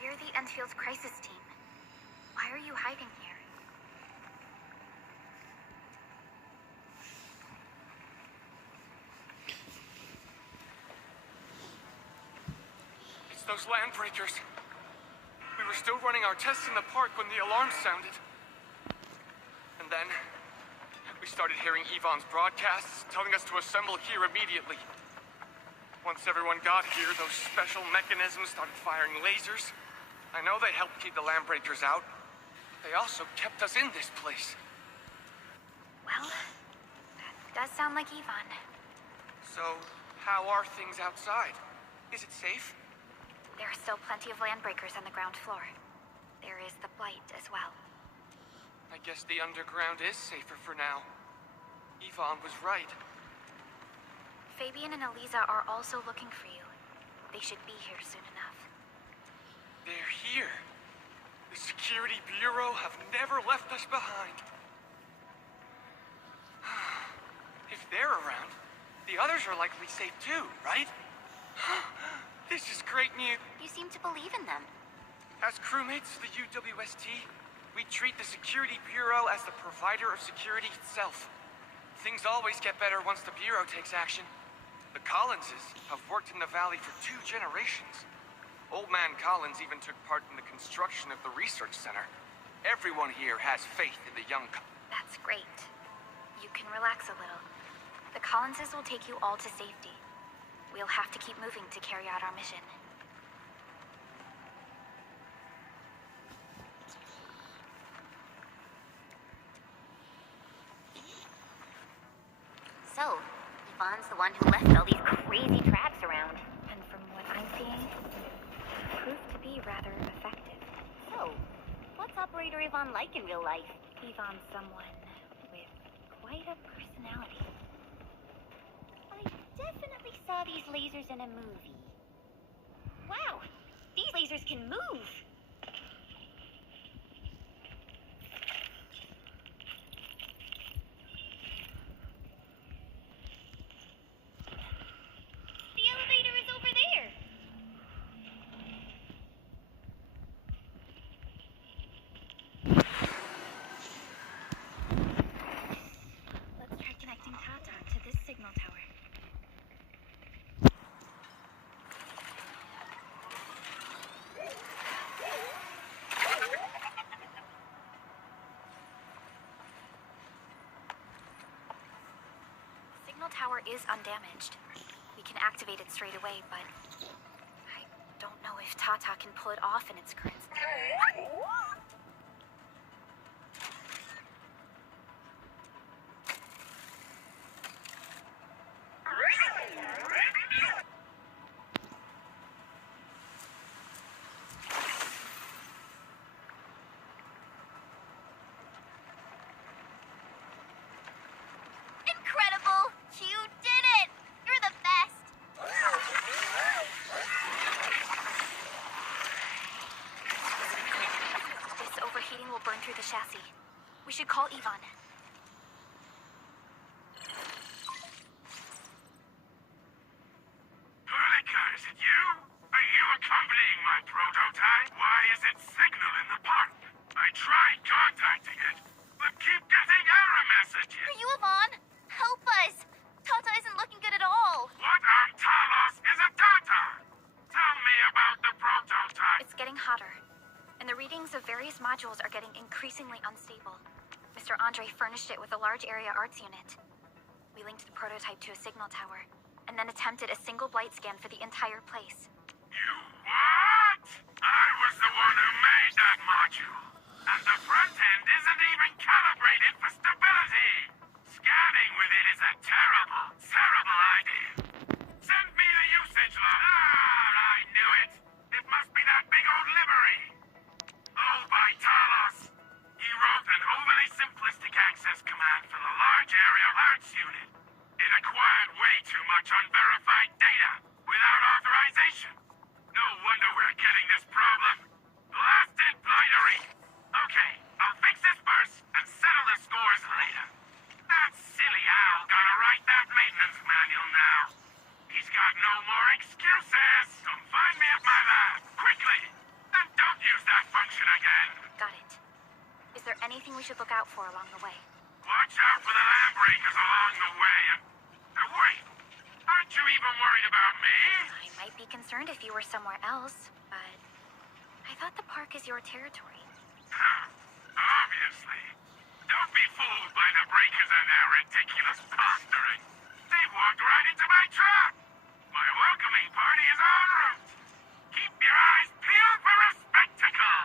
We're the Enfield's crisis team. Why are you hiding here? It's those landbreakers. We were still running our tests in the park when the alarm sounded. And then we started hearing Yvonne's broadcasts telling us to assemble here immediately. Once everyone got here, those special mechanisms started firing lasers. I know they helped keep the landbreakers out. They also kept us in this place. Well, that does sound like Yvonne. So, how are things outside? Is it safe? There are still plenty of landbreakers on the ground floor. There is the Blight as well. I guess the underground is safer for now. Yvonne was right. Fabian and Eliza are also looking for you. They should be here soon enough. They're here. The Security Bureau have never left us behind. If they're around, the others are likely safe too, right? This is great news. You seem to believe in them. As crewmates of the UWST, we treat the Security Bureau as the provider of security itself. Things always get better once the Bureau takes action. The Collinses have worked in the Valley for 2 generations. Old Man Collins even took part in the construction of the research center. Everyone here has faith in the young That's great. You can relax a little. The Collinses will take you all to safety. We'll have to keep moving to carry out our mission. So, Yvonne's the one who left all these crazy traps around. And from what I'm seeing, it proved to be rather effective. So, what's Operator Yvonne like in real life? Yvonne's someone with quite a personality. I definitely saw these lasers in a movie. Wow, these lasers can move! signal tower is undamaged. We can activate it straight away, but I don't know if Tata can pull it off in its current state. Incredible! You did it! You're the best! This overheating will burn through the chassis. We should call Ivan. Hurlika, is it you? Are you accompanying my prototype? Why is it signal in the park? I tried contacting it, but keep getting error messages. Are you Ivan? Help us! Tata isn't looking good at all. What on Talos is a Tata? Tell me about the prototype. It's getting hotter, and the readings of various modules are getting increasingly unstable. Mr. Andre furnished it with a large area arts unit. We linked the prototype to a signal tower, and then attempted a single blight scan for the entire place. You what? I was the one who made that module. And the front end isn't even calibrated for stability. Scanning with it is a terrible, terrible idea. Send me the usage log. I knew it. It must be that big old livery. Oh, by Talos. He wrote an overly simplistic access command for the large area arts unit. It acquired way too much unverified data without authorization. No wonder we're getting this problem. Blasted blightery. Okay, I'll fix this first and settle the scores later. That silly owl gotta write that maintenance manual now. He's got no more excuses. Come find me at my lab, quickly. And don't use that function again. Got it. Is there anything we should look out for along the way? Watch out for the land breakers along the way. And wait, aren't you even worried about me? I might be concerned if you were somewhere else, but I thought the park is your territory. Obviously. Don't be fooled by the breakers and their ridiculous posturing. They've walked right into my trap. My welcoming party is en route. Keep your eyes peeled for a spectacle.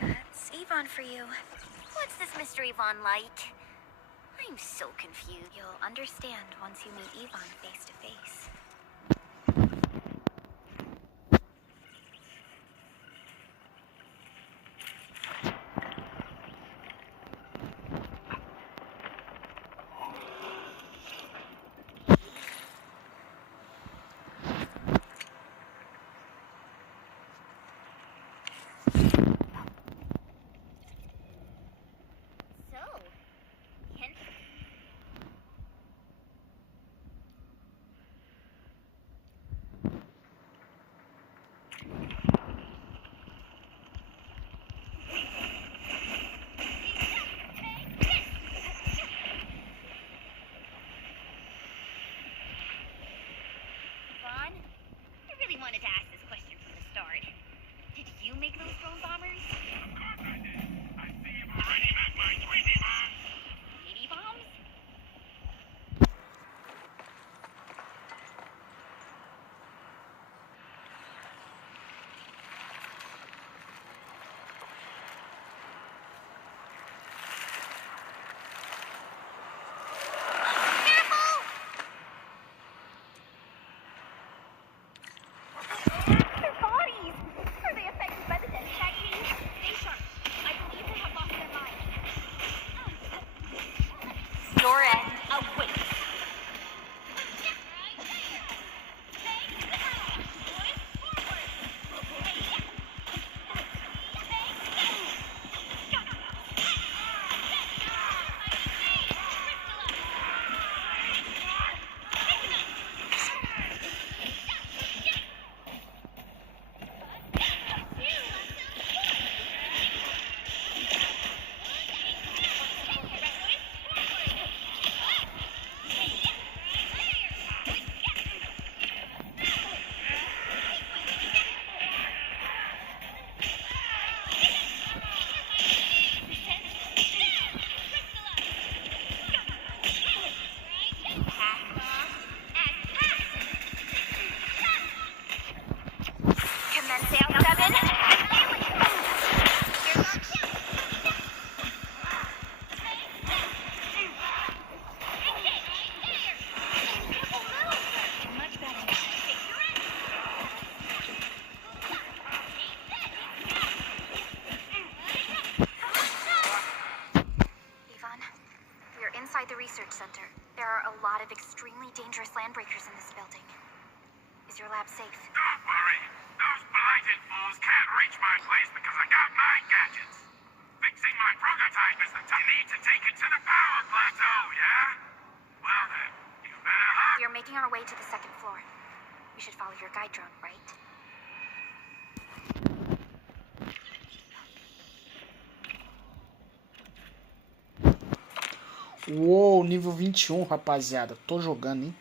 That's Ivan for you. What's this Mr. Ivan like? I'm so confused. You'll understand once you meet Ivan face to face. the research center. There are a lot of extremely dangerous landbreakers in this building. Is your lab safe? Don't worry. Those blighted fools can't reach my place because I got my gadgets. Fixing my prototype is the time I need to take it to the power plateau, yeah? Well then, you better hurry. We are making our way to the second floor. We should follow your guide drone, right? Uou, nível 21, rapaziada. Tô jogando, hein?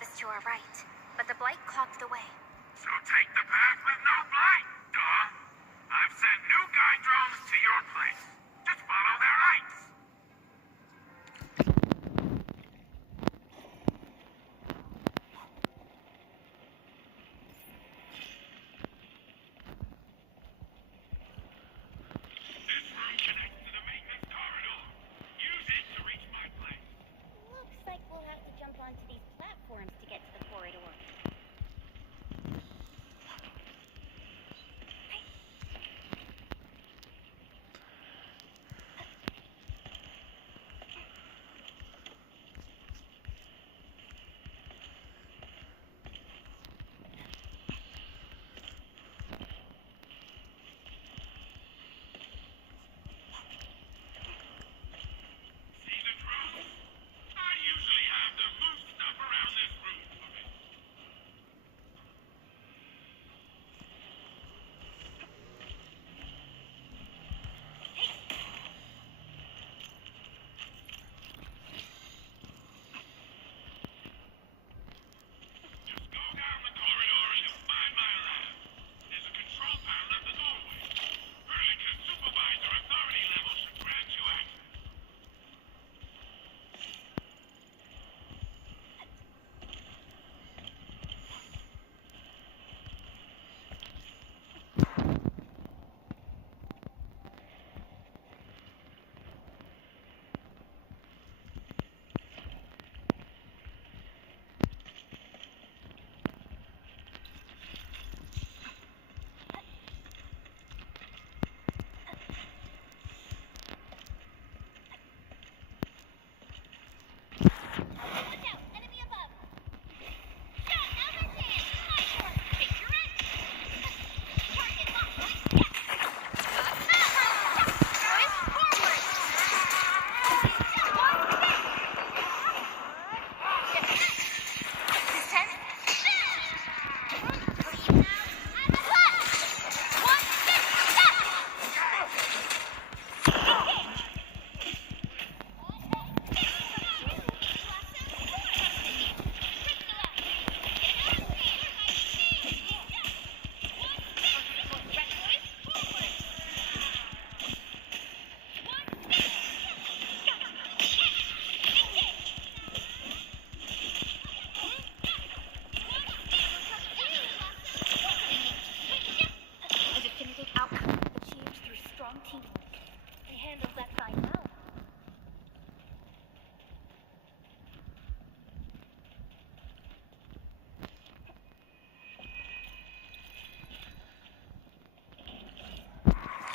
lab is to our right, but the blight clogged the way. So take the path with no blight, duh. I've sent new guide drones to your place. Just follow their lights. This room connects to the maintenance corridor. Use it to reach my place. Looks like we'll have to jump onto these platforms to get to the corridor. See the drones? I usually have them move stuff around this room for me. Just go down the corridor and you'll find my lab. There's a control panel at the doorway. Vertical supervisor authority level should grant you access. Watch out! Enemy above! Shot! Now there's hands! My turn! Take your end! Target locked! Boys, forward! Who's 10? Leave now! I'm left! 1, A definitive outcome achieved through strong teamwork. They handled that side well.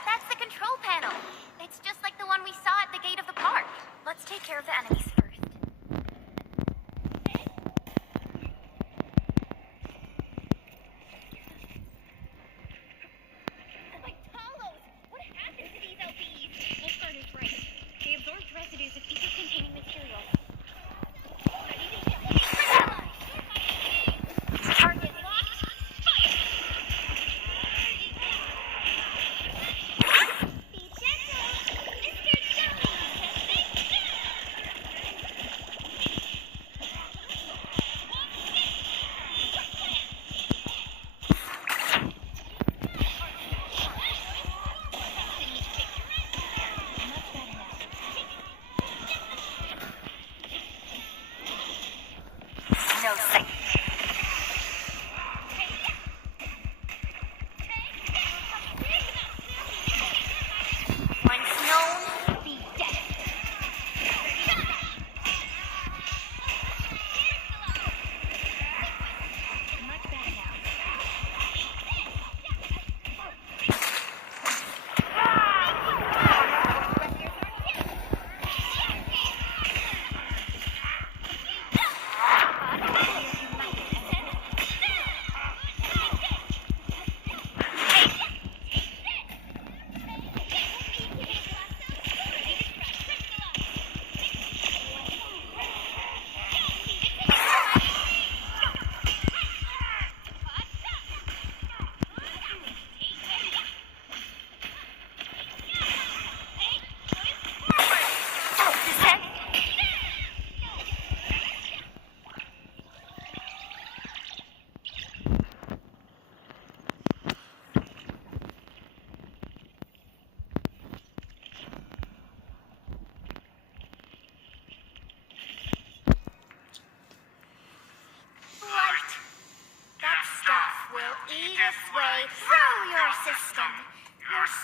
That's the control panel. It's just like the one we saw at the gate of the park. Let's take care of the enemies first. Like Talos! What happened to these LPs? We'll start is right. They absorbed residues of ether-containing materials. Target Locked! Fire! Be gentle! Mr. Jelly!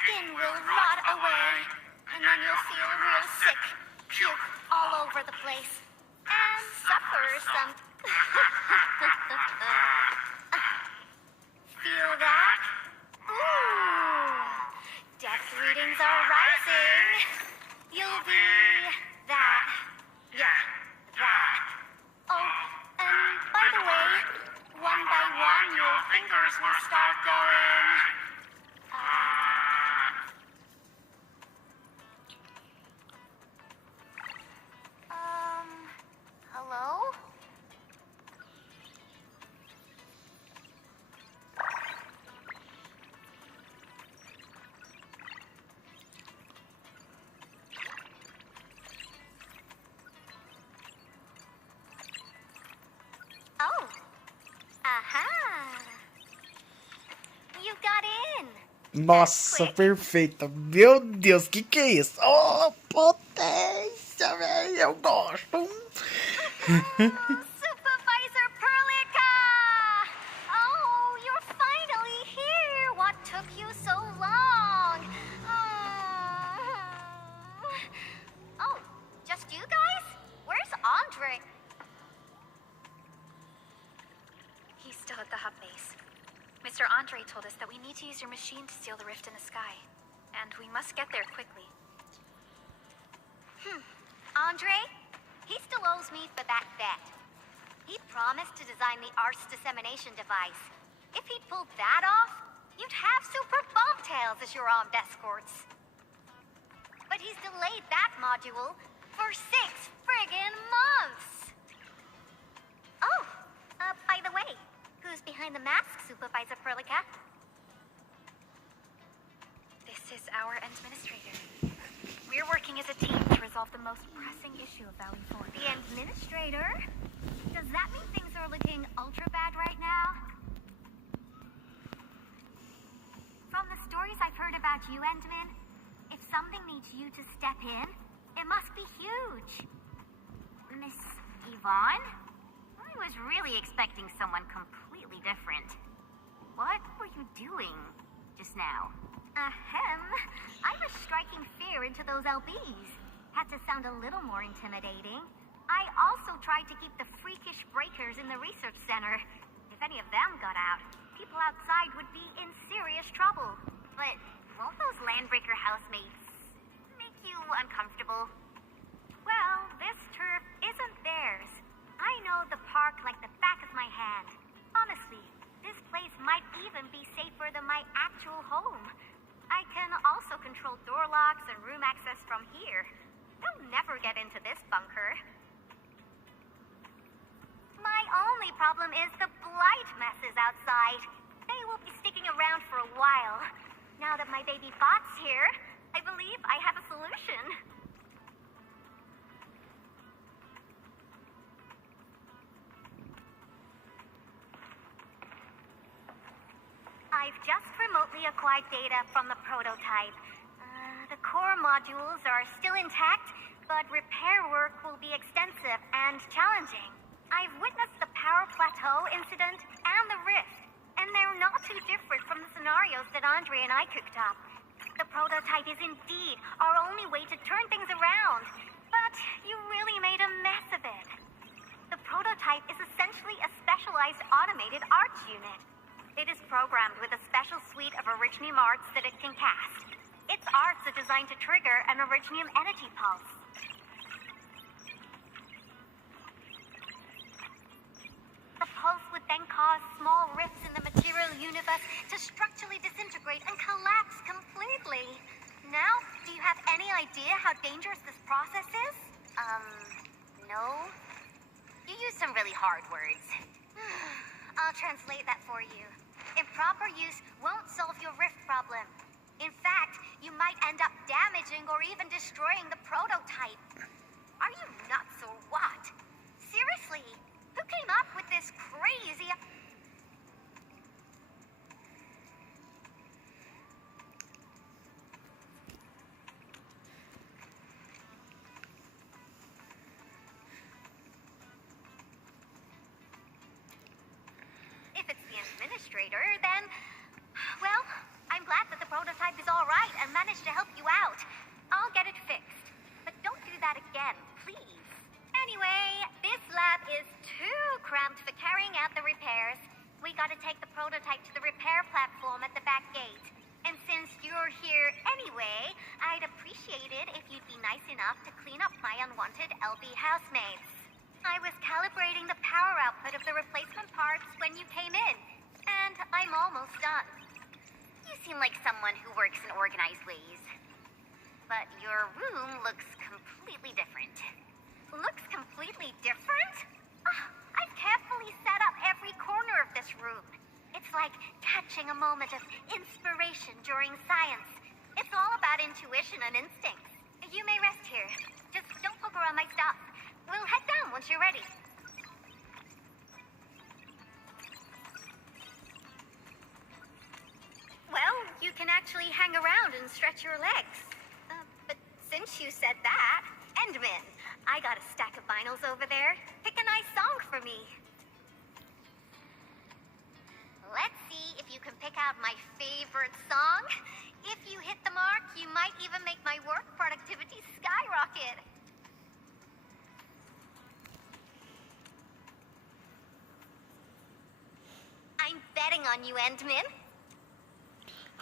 skin will rot away, and then you'll feel real sick, puke all over the place, and suffer some... Feel that? Ooh, death readings are rising. You'll be that. Yeah, that. Oh, and by the way, one by one your fingers will start going. Hello? Oh. Aha. You got in. Nossa, perfeita. Meu Deus, que é isso? Oh, potência, velho. Eu gosto. Supervisor Perlica! Oh, you're finally here. What took you so long? Oh, just you guys? Where's Andre? He's still at the hub base. Mr. Andre told us that we need to use your machine to seal the rift in the sky. And we must get there quickly. Andre? He still owes me for that bet. He promised to design the Art's dissemination device. If he'd pulled that off, you'd have Super Bombtails as your armed escorts. But he's delayed that module for 6 friggin' months! Oh, by the way, who's behind the mask, Supervisor Perlica? This is our administrator. We're working as a team to resolve the most pressing issue of Valley 4. The administrator? Does that mean things are looking ultra bad right now? From the stories I've heard about you, Endman, if something needs you to step in, it must be huge. Miss Yvonne? I was really expecting someone completely different. What were you doing just now? Ahem. I was striking fear into those LBs. Had to sound a little more intimidating. I also tried to keep the freakish breakers in the research center. If any of them got out, people outside would be in serious trouble. But won't those Landbreaker housemates make you uncomfortable? Well, this turf isn't theirs. I know the park like the back of my hand. Honestly, this place might even be safer than my actual home. I can also control door locks and room access from here. They'll never get into this bunker. My only problem is the blight messes outside. They will be sticking around for a while. Now that my baby bot's here, I believe I have a solution. I've just remotely acquired data from the prototype. The core modules are still intact, but repair work will be extensive and challenging. I've witnessed the power plateau incident and the rift, and they're not too different from the scenarios that Andre and I cooked up. The prototype is indeed our only way to turn things around, but you really made a mess of it. The prototype is essentially a specialized automated arts unit. It is programmed with a special suite of Originium arts that it can cast. Its arts are designed to trigger an Originium energy pulse. The pulse would then cause small rifts in the material universe to structurally disintegrate and collapse completely. Now, do you have any idea how dangerous this process is? No. You used some really hard words. I'll translate that for you. Improper use won't solve your rift problem. In fact, you might end up damaging or even destroying the prototype. Are you nuts or what? Seriously, who came up with this crazy... If it's the administrator, then... Well, I'm glad that the prototype is alright and managed to help you out. I'll get it fixed. But don't do that again, please. Anyway, this lab is too cramped for carrying out the repairs. We gotta take the prototype to the repair platform at the back gate. And since you're here anyway, I'd appreciate it if you'd be nice enough to clean up my unwanted LB housemates. I was calibrating the power output of the replacement parts when you came in, and I'm almost done. You seem like someone who works in organized ways. But your room looks completely different. Looks completely different? I've carefully set up every corner of this room. It's like catching a moment of inspiration during science. It's all about intuition and instincts. You may rest here. Just don't poke around my stuff. We'll head down once you're ready. Well, you can actually hang around and stretch your legs. But since you said that, Endman, I got a stack of vinyls over there. Pick a nice song for me. Let's see if you can pick out my favorite song. If you hit the mark, you might even make my work productivity skyrocket. I'm betting on you, Endman.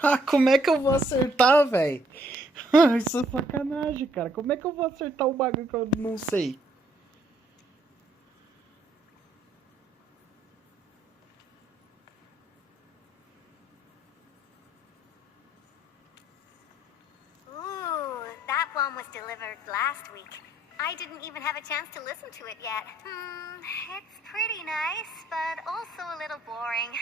Ah, como é que eu vou acertar, velho? Isso é sacanagem, cara. Como é que eu vou acertar um bagulho que eu não sei? Ooh, that one was delivered last week. I didn't even have a chance to listen to it yet. It's pretty nice, but also a little boring.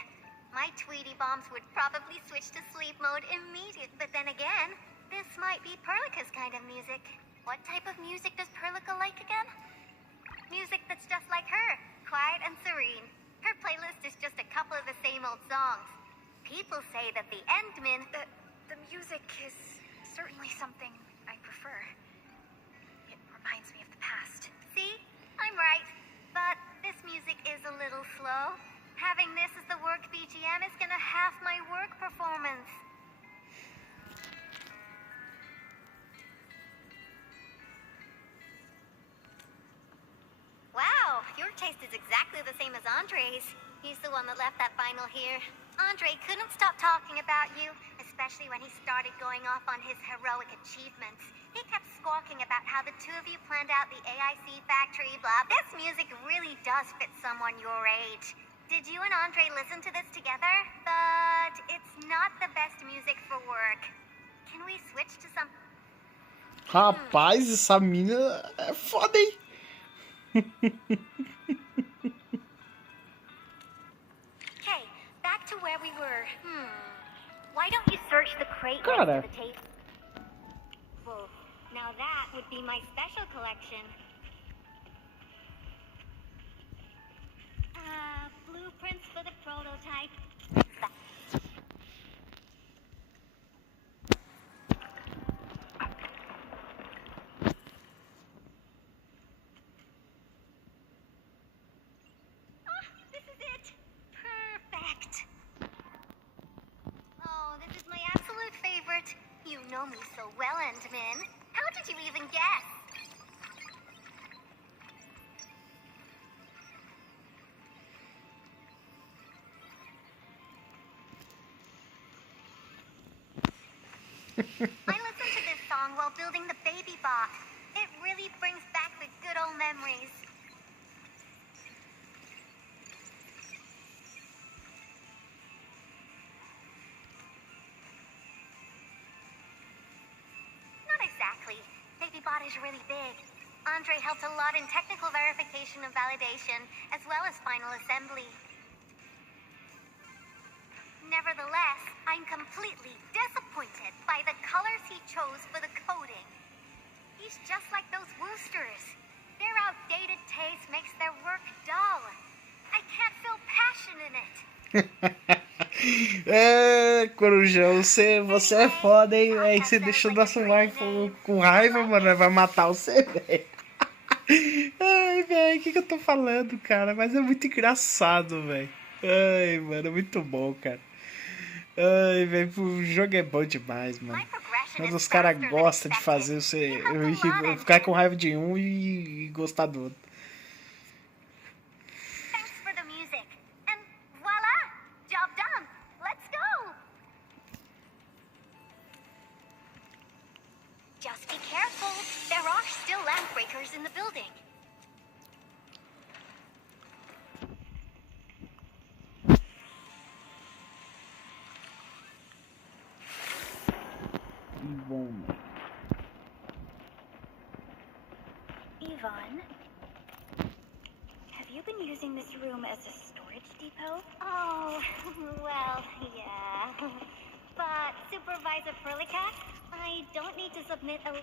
My Tweety bombs would probably switch to sleep mode immediately, but then again, this might be Perlica's kind of music. What type of music does Perlica like again? Music that's just like her, quiet and serene. Her playlist is just a couple of the same old songs. People say that the Endman... The music is certainly something I prefer. It reminds me of the past. See? I'm right. But this music is a little slow. Having this as the work BGM is gonna half my work performance. Wow, your taste is exactly the same as Andre's. He's the one that left that vinyl here. Andre couldn't stop talking about you, especially when he started going off on his heroic achievements. He kept squawking about how the two of you planned out the AIC factory, blah. This music really does fit someone your age. Did you and Andre listen to this together? But it's not the best music for work. Can we switch to some... Rapaz, essa mina é foda, hein? Okay, back to where we were. Why don't you search the crate next Cara. to the tape? Well, now that would be my special collection. Blueprints for the prototype. This is it. Perfect. Oh, this is my absolute favorite. You know me so well, Endman. How did you even guess? I listened to this song while building the baby box. It really brings back the good old memories. Not exactly. Baby bot is really big. Andre helped a lot in technical verification and validation, as well as final assembly. Nevertheless, I'm completely disappointed by the colors he chose for the coding. He's just like those Woosters. Their outdated taste makes their work dull. I can't feel passion in it. É, Corujão, você é foda, hein? Aí você deixou nosso wife com raiva, mano. Vai matar você, velho. Ai, velho, o que eu tô falando, cara? Mas é muito engraçado, velho. Ai, mano, é muito bom, cara. Ai, velho, o jogo é bom demais, mano. Quando os caras gostam de fazer você eu ficar com raiva de um e gostar do outro. Thanks for the music. And voila! Job done. Let's go! Just be careful. There are still land breakers in the building. Bom, Yvonne, have you been using this room as a storage depot? Oh, well, yeah. But, Supervisor Perlicat, I don't need to submit a...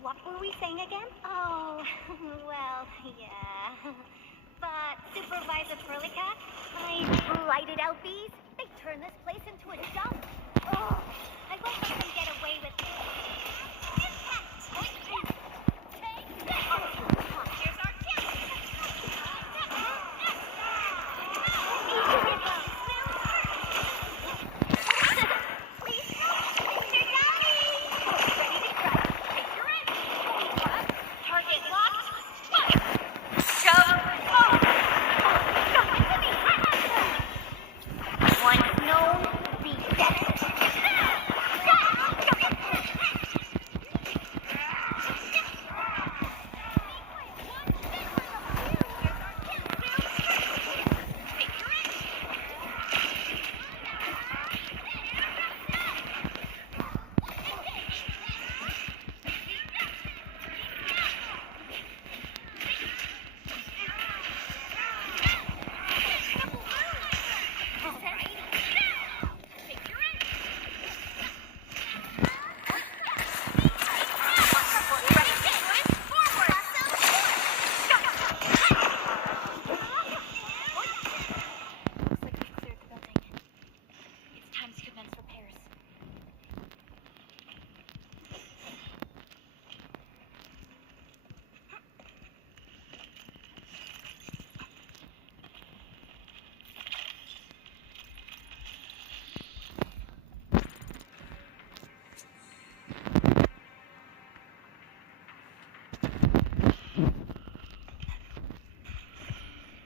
What were we saying again? Oh, well, yeah. But, Supervisor Perlicat, I blighted out bees. They turned this place into a dump. Oh, I won't let them get away with it. Here's our target locked. Once known, be destined.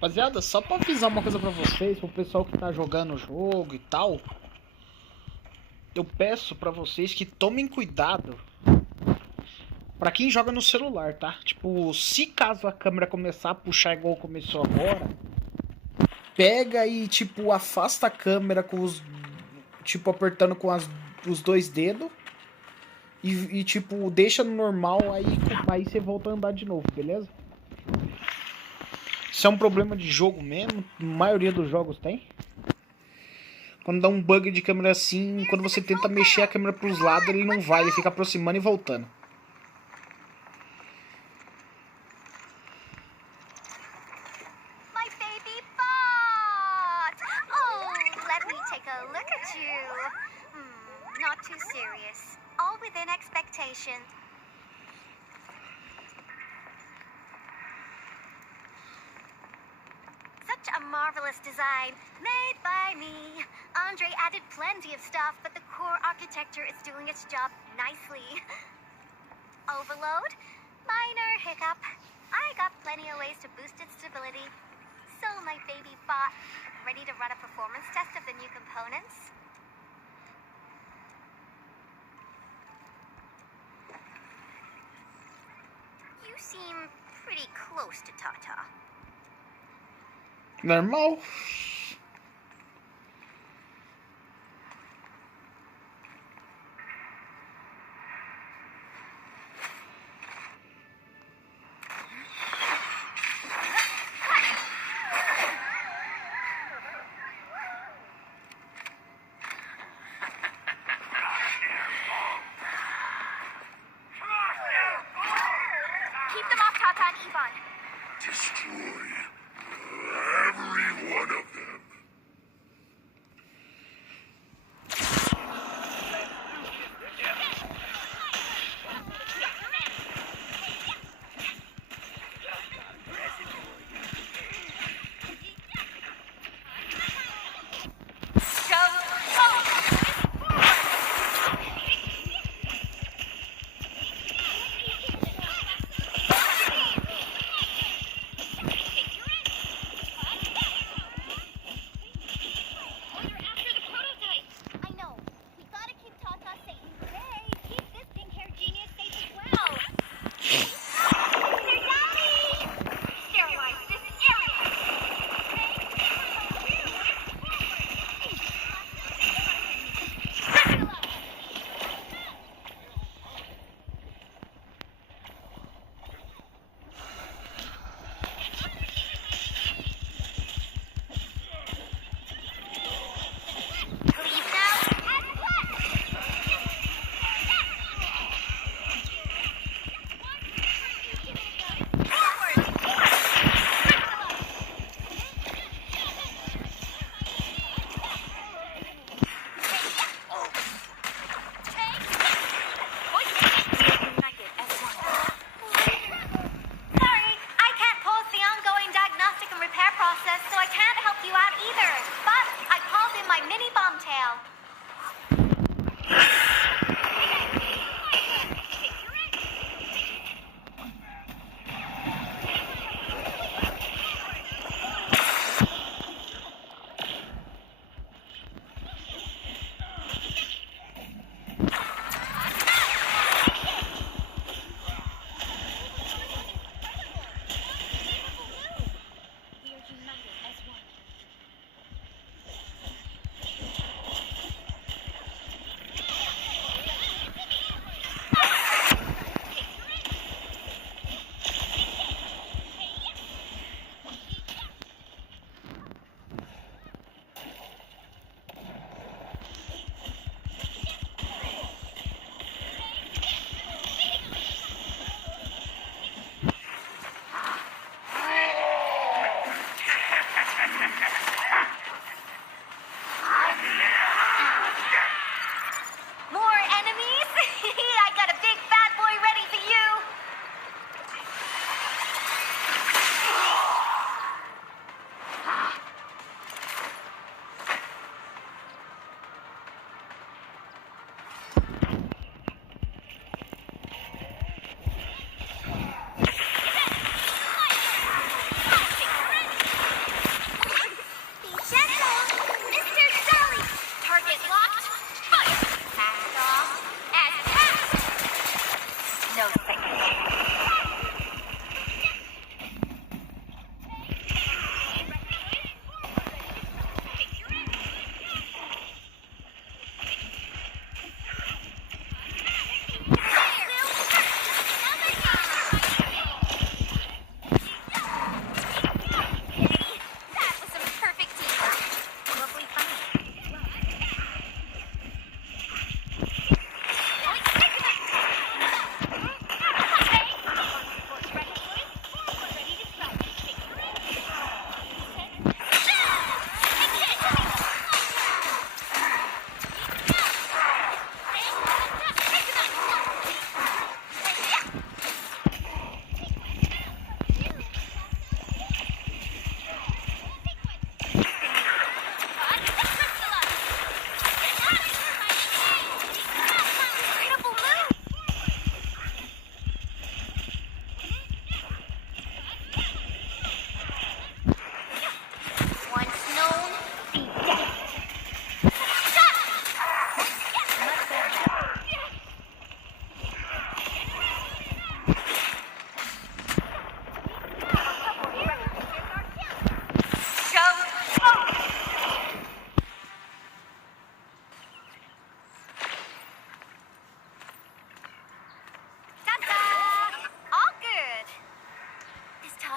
Rapaziada, só pra avisar uma coisa pra vocês, pro pessoal que tá jogando o jogo e tal, eu peço pra vocês que tomem cuidado pra quem joga no celular, tá? Tipo, se caso a câmera começar a puxar igual começou agora, pega e, tipo, afasta a câmera com os... tipo, apertando com os dois dedos e, tipo, deixa no normal, aí você volta a andar de novo, beleza? Isso é um problema de jogo mesmo, a maioria dos jogos tem. Quando dá um bug de câmera assim, quando você tenta mexer a câmera pros lados, ele não vai, ele fica aproximando e voltando. My baby bot! Oh, let me take a look at you. Not too serious. All within expectation. Such a marvelous design, made by me. Andre added plenty of stuff, but the core architecture is doing its job nicely. Overload? Minor hiccup. I got plenty of ways to boost its stability. So, my baby bot, ready to run a performance test of the new components? You seem pretty close to Tata. Normal. Keep them off Tata and Yvonne. Destroy every one of them.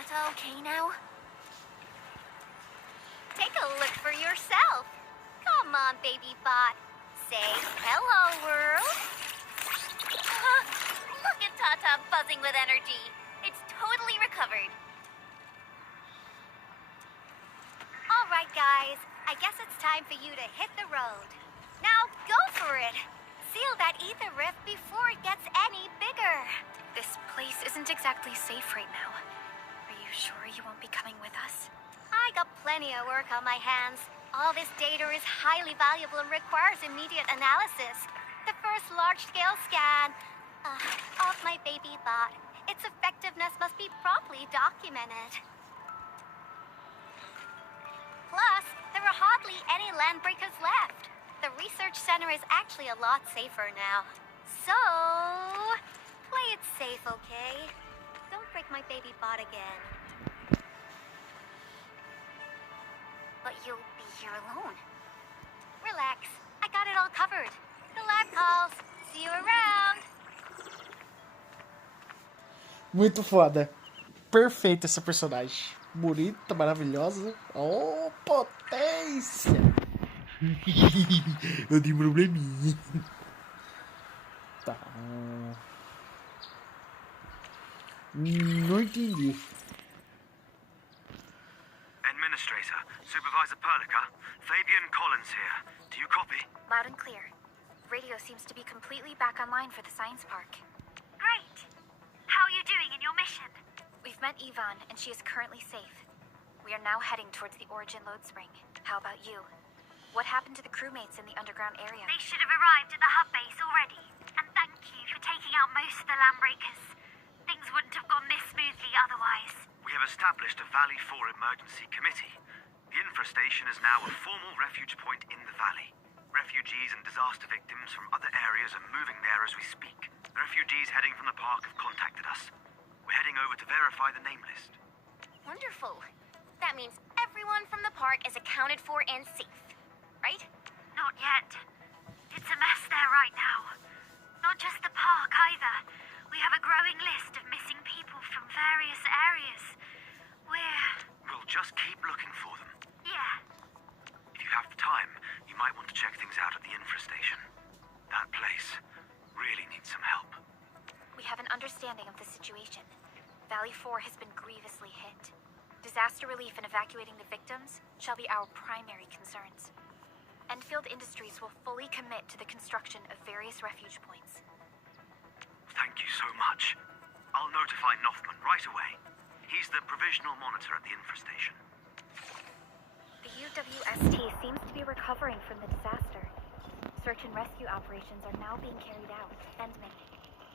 Tata okay now? Take a look for yourself. Come on, baby bot. Say hello, world. Look at Tata buzzing with energy. It's totally recovered. All right, guys. I guess it's time for you to hit the road. Now go for it. Seal that ether rift before it gets any bigger. This place isn't exactly safe right now. Are you sure you won't be coming with us? I got plenty of work on my hands. All this data is highly valuable and requires immediate analysis. The first large-scale scan of my baby bot. Its effectiveness must be promptly documented. Plus, there are hardly any landbreakers left. The research center is actually a lot safer now. So, play it safe, okay? Don't break my baby bot again. But you'll be here alone. Relax, I got it all covered. The lab calls. See you around. Muito foda. Perfeita essa personagem. Bonita, maravilhosa. Oh, potência! Eu tenho probleminha. Tá. Não entendi. Administrator, Supervisor Perlica, Fabian Collins here. Do you copy? Loud and clear. Radio seems to be completely back online for the science park. Great. How are you doing in your mission? We've met Yvonne, and she is currently safe. We are now heading towards the Origin load spring. How about you? What happened to the crewmates in the underground area? They should have arrived at the hub base already. And thank you for taking out most of the landbreakers. Things wouldn't have gone this smoothly otherwise. We have established a Valley 4 emergency committee. The infrastation is now a formal refuge point in the valley. Refugees and disaster victims from other areas are moving there as we speak. The refugees heading from the park have contacted us. We're heading over to verify the name list. Wonderful. That means everyone from the park is accounted for and safe, right? Not yet. It's a mess there right now. Not just the park either. We have a growing list of missing people from various areas. We'll just keep looking for them. Yeah. If you have the time, you might want to check things out at the infrastation. That place really needs some help. We have an understanding of the situation. Valley 4 has been grievously hit. Disaster relief and evacuating the victims shall be our primary concerns. Enfield Industries will fully commit to the construction of various refuge points. Thank you so much. I'll notify Nothman right away. He's the provisional monitor at the infrastation. The UWST seems to be recovering from the disaster. Search and rescue operations are now being carried out. Endman,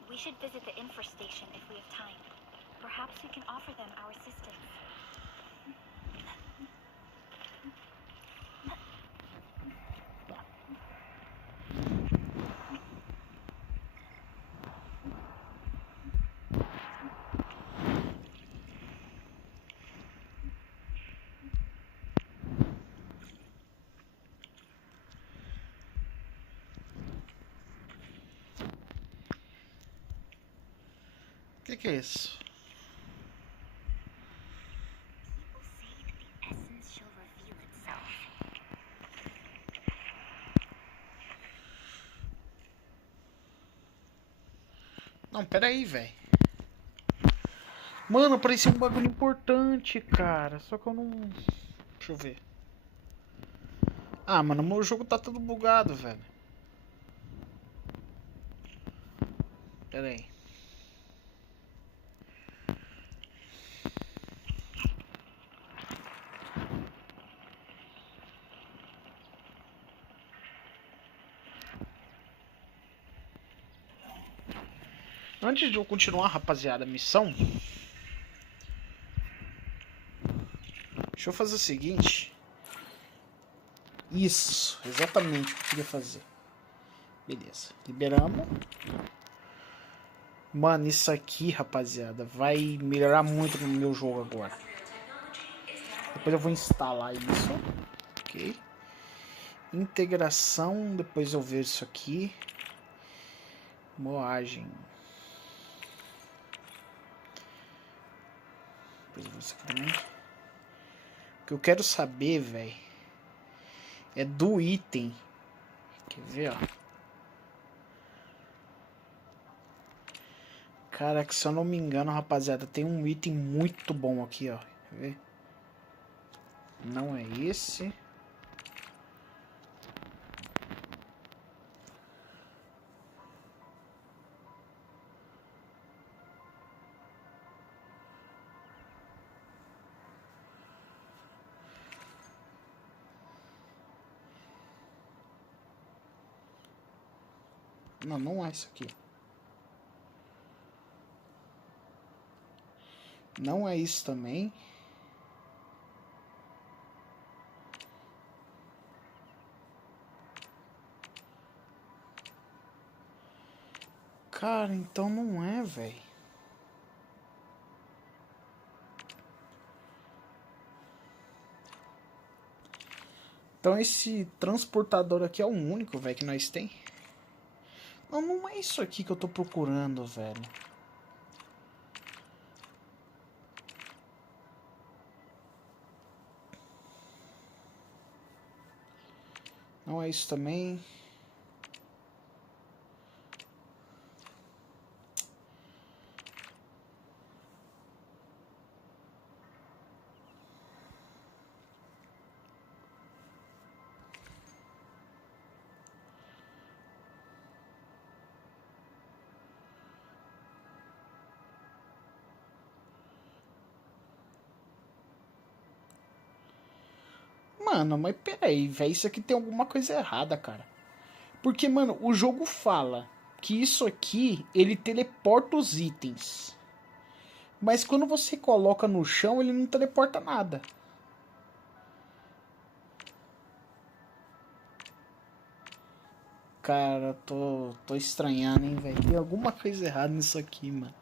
we should visit the infrastation if we have time. Perhaps we can offer them our assistance. O que é isso? Não, pera aí, velho. Mano, parecia um bagulho importante, cara. Só que eu não... Deixa eu ver. Ah, mano, meu jogo tá todo bugado, velho. Pera aí. Antes de eu continuar, rapaziada, a missão, deixa eu fazer o seguinte. Isso, exatamente o que eu queria fazer. Beleza, liberamos. Mano, isso aqui, rapaziada, vai melhorar muito no meu jogo agora. Depois eu vou instalar isso. Ok. Integração, depois eu vejo isso aqui. Moagem. Depois você aqui também. O que eu quero saber, velho, é do item. Quer ver, ó? Cara, que se eu não me engano, rapaziada, tem um item muito bom aqui, ó. Quer ver? Não é esse. Não, não é isso aqui. Não é isso também. Cara, então não é, velho. Então esse transportador aqui é o único, velho, que nós tem. Não, não é isso aqui que eu tô procurando, velho. Não é isso também. Mano, mas peraí, velho, isso aqui tem alguma coisa errada, cara. Porque, mano, o jogo fala que isso aqui, ele teleporta os itens. Mas quando você coloca no chão, ele não teleporta nada. Cara, tô estranhando, hein, velho. Tem alguma coisa errada nisso aqui, mano.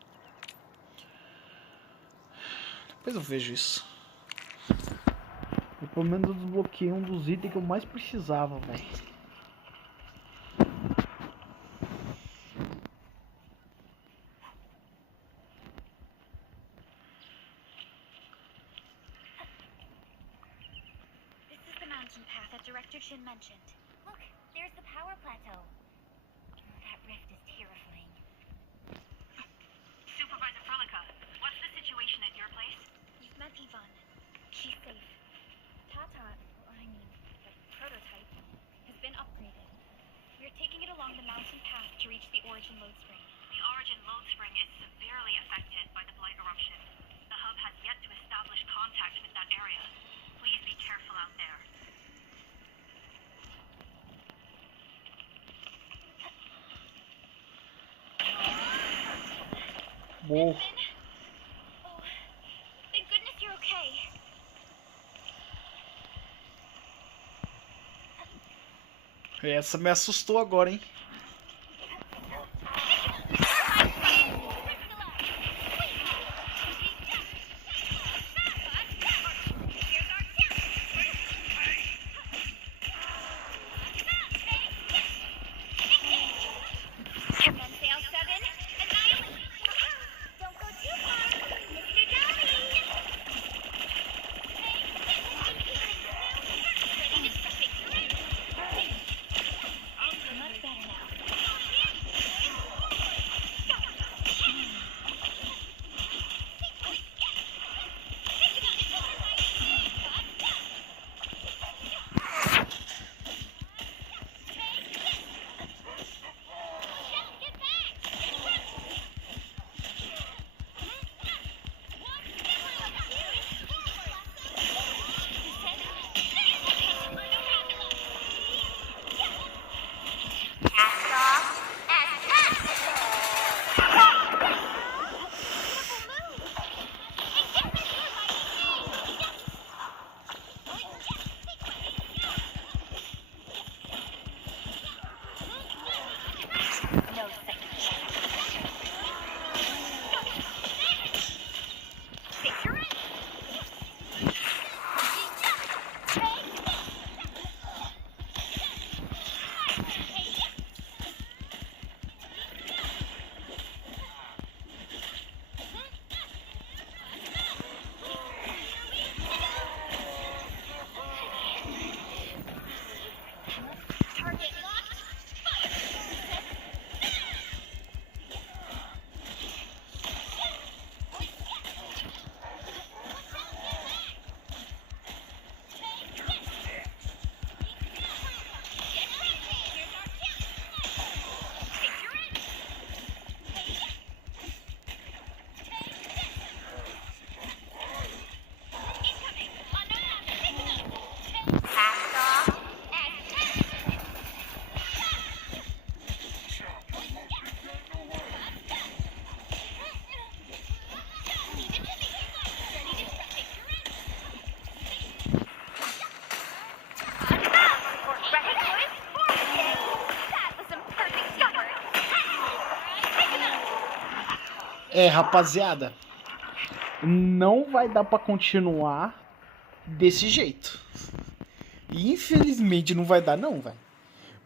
Depois eu vejo isso. Eu, pelo menos eu desbloqueei um dos itens que eu mais precisava, velho. Mentioned. Look, there's the power plateau. That rift is terrifying. Supervisor Frolica, what's the situation at your place? You've met Yvonne. She's safe. Tata, the prototype, has been upgraded. We're taking it along the mountain path to reach the Origin Load Spring. The Origin Load Spring is severely affected by the Blight eruption. The hub has yet to establish contact with that area. Please be careful out there. Whoa. Oh, thank goodness you're okay. Essa me assustou agora, hein? Much better now. Rapaziada, não vai dar pra continuar desse jeito. Infelizmente não vai dar não, velho.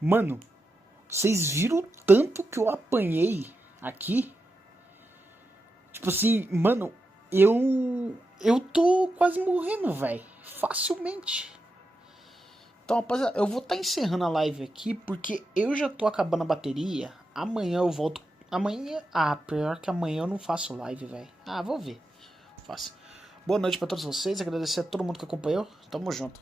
Mano, vocês viram o tanto que eu apanhei aqui? Tipo assim, mano, eu tô quase morrendo, velho. Facilmente. Então, rapaziada, eu vou estar encerrando a live aqui porque eu já tô acabando a bateria. Amanhã eu volto. Amanhã... Ah, pior que amanhã eu não faço live, velho. Ah, vou ver. Faço. Boa noite pra todos vocês. Agradecer a todo mundo que acompanhou. Tamo junto.